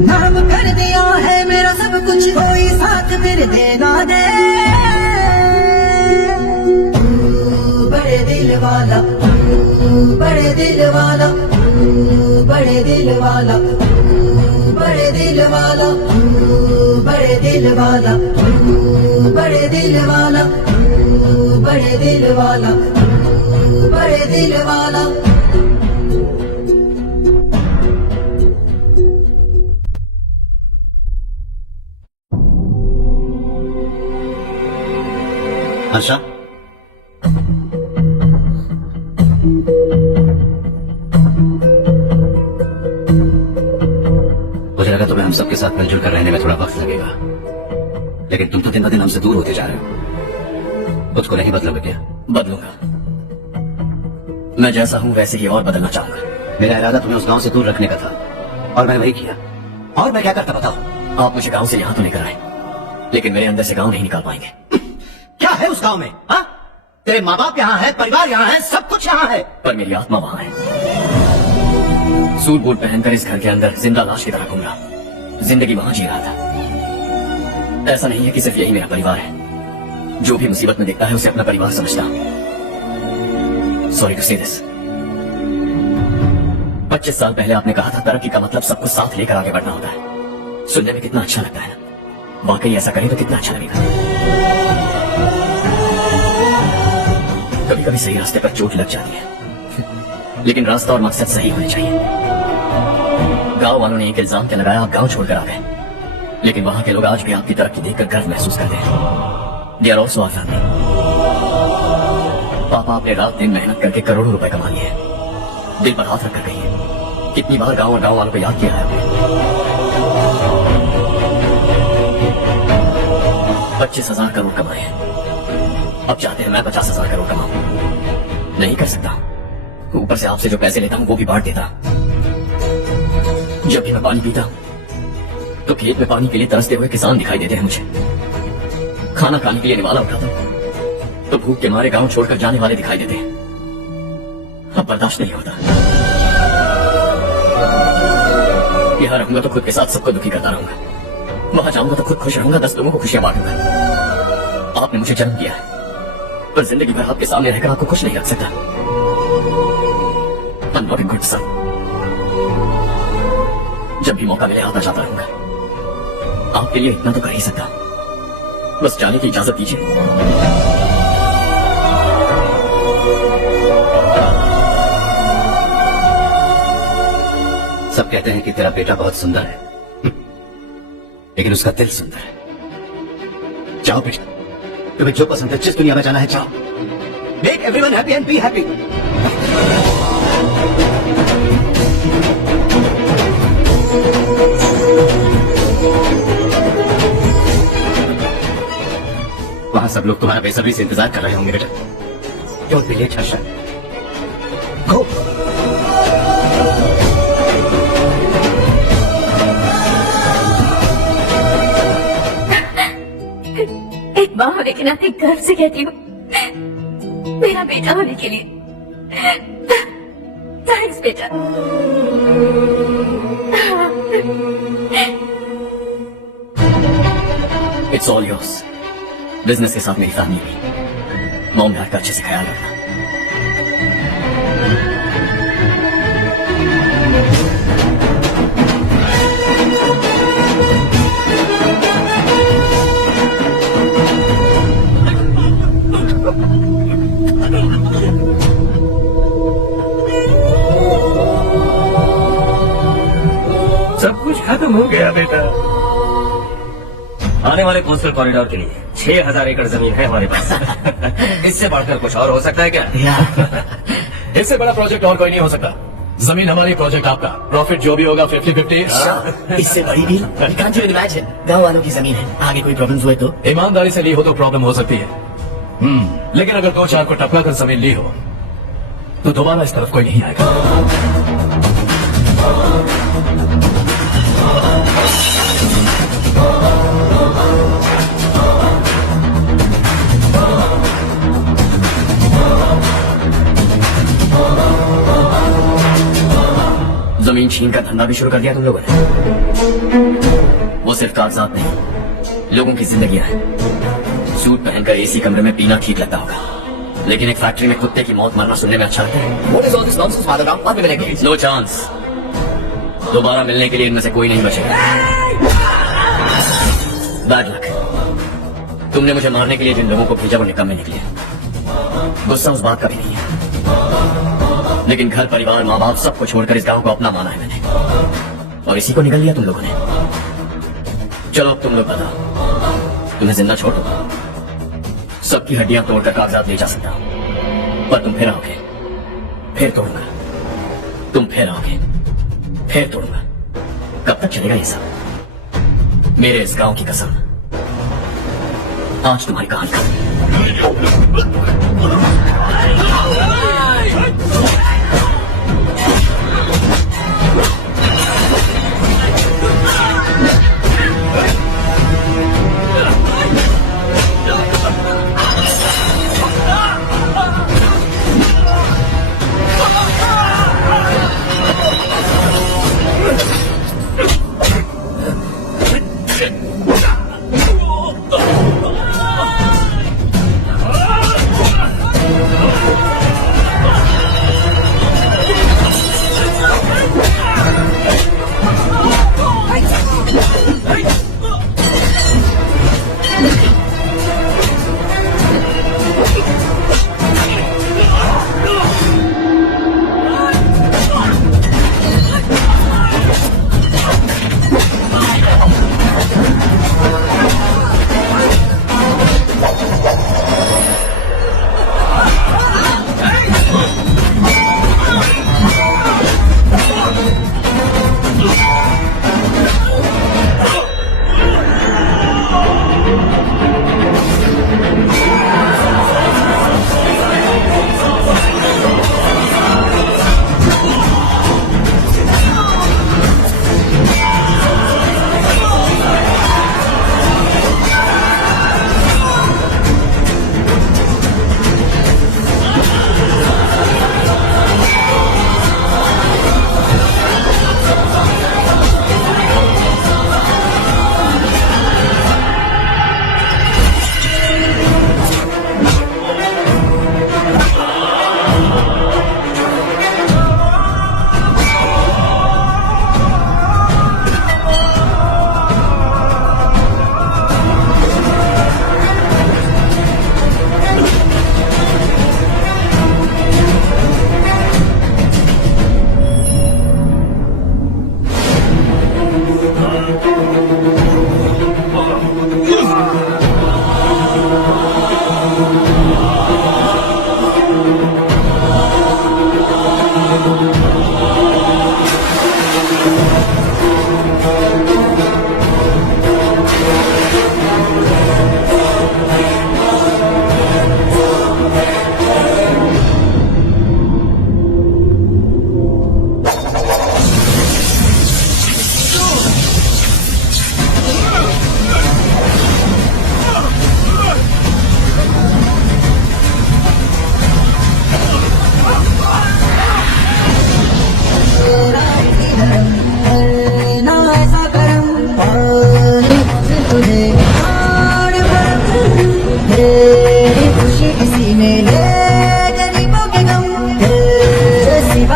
नाम कर दिया है मेरा सब कुछ, कोई साथ फिर देना दे। बड़े दिल वाला, बड़े दिल वाला, बड़े दिल वाला, बड़े दिल वाला, बड़े दिल वाला, बड़े दिल वाला, बड़े दिल वाला, बड़े दिल वाला। आशा, मुझे लगा तुम्हें हम सबके साथ मिलजुल कर रहने में थोड़ा वक्त लगेगा, लेकिन तुम तो दिन ब दिन हमसे दूर होते जा रहे हो। खुद को नहीं बदलोगे क्या? बदलूंगा, मैं जैसा हूँ वैसे ही और बदलना चाहूंगा। मेरा इरादा तुम्हें उस गांव से दूर रखने का था और मैंने वही किया। और मैं क्या करता बताओ? आप मुझे गांव से यहाँ तो लेकर आए, लेकिन मेरे अंदर से गांव नहीं निकाल पाएंगे। क्या है उस गांव में? हाँ, तेरे माँ बाप यहाँ है, परिवार यहाँ है, सब कुछ यहाँ है, पर मेरी आत्मा वहां है। सूट बूट पहनकर इस घर के अंदर जिंदा लाश की तरह घूम रहा, जिंदगी वहां जी रहा था। ऐसा नहीं है कि सिर्फ यही मेरा परिवार है, जो भी मुसीबत में देखता है उसे अपना परिवार समझता। सॉरी टू से दिस। 25 साल पहले आपने कहा था तरक्की का मतलब सबको साथ लेकर आगे बढ़ना होता है। सुनने में कितना अच्छा लगता है ना? वाकई ऐसा करें तो कितना अच्छा लगेगा। कभी कभी सही रास्ते पर चोट लग जाती है, लेकिन रास्ता और मकसद सही होने चाहिए। गांव वालों ने एक इल्जाम क्या लगाया, आप गांव छोड़कर आ गए, लेकिन वहां के लोग आज भी आपकी तरक्की देखकर गर्व महसूस करते हैं। They are also our family. पापा आपने रात दिन मेहनत करके करोड़ों रुपए कमा लिए हैं। दिल पर हाथ रखकर कहिए, कितनी बार गांव और गांव वालों को याद किया है आपने? 25,000 करोड़ कमाए हैं, अब चाहते हैं मैं 50,000 करोड़ कमाऊं। नहीं कर सकता। ऊपर से आपसे जो पैसे लेता हूं वो भी बांट देता। जब भी मैं पानी पीता हूं तो खेत में पानी के लिए तरसते हुए किसान दिखाई देते हैं मुझे। खाना खाने के लिए निवाला उठाता हूं तो भूख के मारे गांव छोड़कर जाने वाले दिखाई देते हैं। अब बर्दाश्त नहीं होता। यहां रहूंगा तो खुद के साथ सबको दुखी करता रहूंगा, वहां जाऊंगा तो खुद खुश रहूंगा, 10 लोगों को खुशियां बांटूंगा। आपने मुझे जन्म दिया है पर जिंदगी भर आपके सामने रहकर आपको खुश नहीं रख सकता। I'm not a good son। जब भी मौका मिले आता जाता रहूंगा। आपके लिए इतना तो कर ही सकता, बस जाने की इजाजत दीजिए। सब कहते हैं कि तेरा बेटा बहुत सुंदर है, लेकिन उसका दिल सुंदर है। जाओ बेटा, तुम्हें जो पसंद है, जिस दुनिया में जाना है जाओ। Make everyone happy and be happy. वहां सब लोग तुम्हारा बेसब्री से इंतजार कर रहे होंगे बेटा। डोंट बी लेट हर्षा, गो। एक माँ होने के नाते गर्व से कहती हूँ, मेरा बेटा होने के लिए थैंक्स बेटा। It's all yours. बिजनेस के साथ मेरी फैमिली भी। मॉम डैड का अच्छे से ख्याल रखना। सब कुछ खत्म हो गया बेटा। आने वाले कोस्टल कॉरिडोर के लिए 6,000 एकड़ जमीन है हमारे पास। इससे बढ़कर कुछ और हो सकता है क्या? इससे बड़ा प्रोजेक्ट और कोई नहीं हो सकता। जमीन हमारी, प्रोजेक्ट आपका। प्रॉफिट जो भी होगा 50-50। इससे बड़ी डील कांट यू इमेजिन। गांव वालों की जमीन है, आगे कोई प्रॉब्लम हुए तो? ईमानदारी से ली हो तो प्रॉब्लम हो सकती है, लेकिन अगर 2-4 को टपका कर जमीन ली हो तो दोबारा इस तरफ कोई नहीं आएगा। जमीन छीन का धंधा भी शुरू कर दिया तुम लोगों ने। वो सिर्फ कागजात नहीं, लोगों की जिंदगी है। सूट पहनकर एसी कमरे में पीना ठीक लगता होगा, लेकिन एक फैक्ट्री में कुत्ते की मौत मरना सुनने में अच्छा लगता है। What is all this nonsense, Father Ram? बाद में मिलेंगे। No chance. दोबारा मिलने के लिए इनमें से कोई नहीं बचेगा। Bad luck. तुमने मुझे मारने के लिए जिन लोगों को भेजा वो निकम्मे निकले। गुस्सा उस बात का भी नहीं है, लेकिन घर परिवार माँ बाप सबको छोड़कर इस गांव को अपना माना है मैंने, और इसी को निकल लिया तुम लोगों ने। चलो अब तुम लोग बताओ, तुम्हें जिंदा छोड़ो, सबकी हड्डियां तोड़कर कागजात ले जा सकता हूं, पर तुम फिर आओगे, फिर तोड़ूंगा। तुम फिर आओगे, फिर तोड़ूंगा। कब तक चलेगा ये सब? मेरे इस गांव की कसम, आज तुम्हारी कहानी खत्म।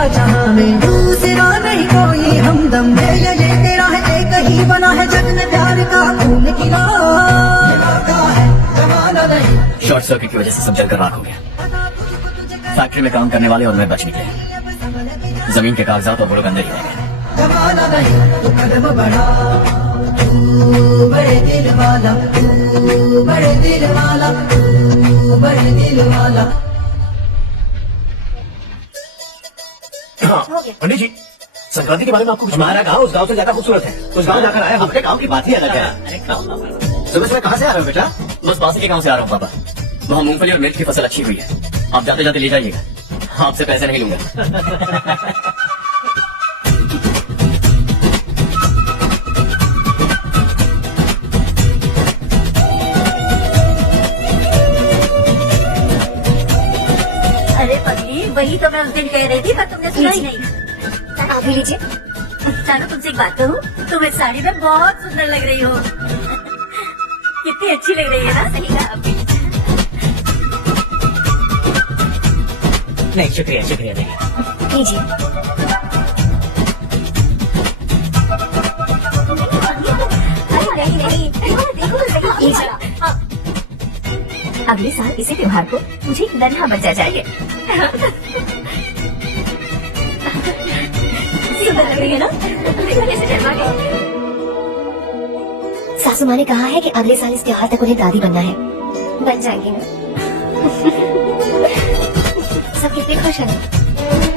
जहां में दूसरा नहीं कोई हमदम है ये तेरा है एक ही बना है जग में प्यार का खून खिला है जमाना नहीं। शॉर्ट सर्किट की वजह से सब जलकर राख हो गया। फैक्ट्री में काम करने वाले और मैं बच निकले। जमीन के कागजात और वो लोग अंदर ही रह गए। जमाना नहीं तू कदम बढ़ा, तू बड़े दिल वाला, तू बड़े दिल वाला, तू बड़े दिल वाला। हाँ पंडित जी, संक्रांति के बारे में आपको कुछ हमारा गाँव उस गाँव से ज्यादा खूबसूरत है। उस गाँव जाकर आया, आपके गाँव की बात ही अलग है। सुबह सुबह कहाँ से आ रहे हो बेटा? बस पास के गांव से आ रहा हूँ पापा। वहाँ मूंगफली और मिर्च की फसल अच्छी हुई है। आप जाते जाते ले जाइएगा। आपसे पैसे नहीं लूंगा। अरे पगली, वही तो मैं उस दिन कह रही थी पर तुमने सुना ही नहीं। आप भी लीजिए। जानो तुमसे एक बात कहूँ, तुम इस साड़ी में बहुत सुंदर लग रही हो। कितनी अच्छी लग रही है ना। सही कहा आपने। नहीं शुक्रिया शुक्रिया नहीं। लीजिए। अरे नहीं देखो लीजिए। अगले साल इसी त्योहार को मुझे एक नन्हा बच्चा चाहिए। सुंदर लग रही है ना। देखो कैसे शर्मा गई। सासू माँ ने कहा है कि अगले साल इस त्योहार तक उन्हें दादी बनना है। बन जाएंगी ना। सब कितने खुश हैं।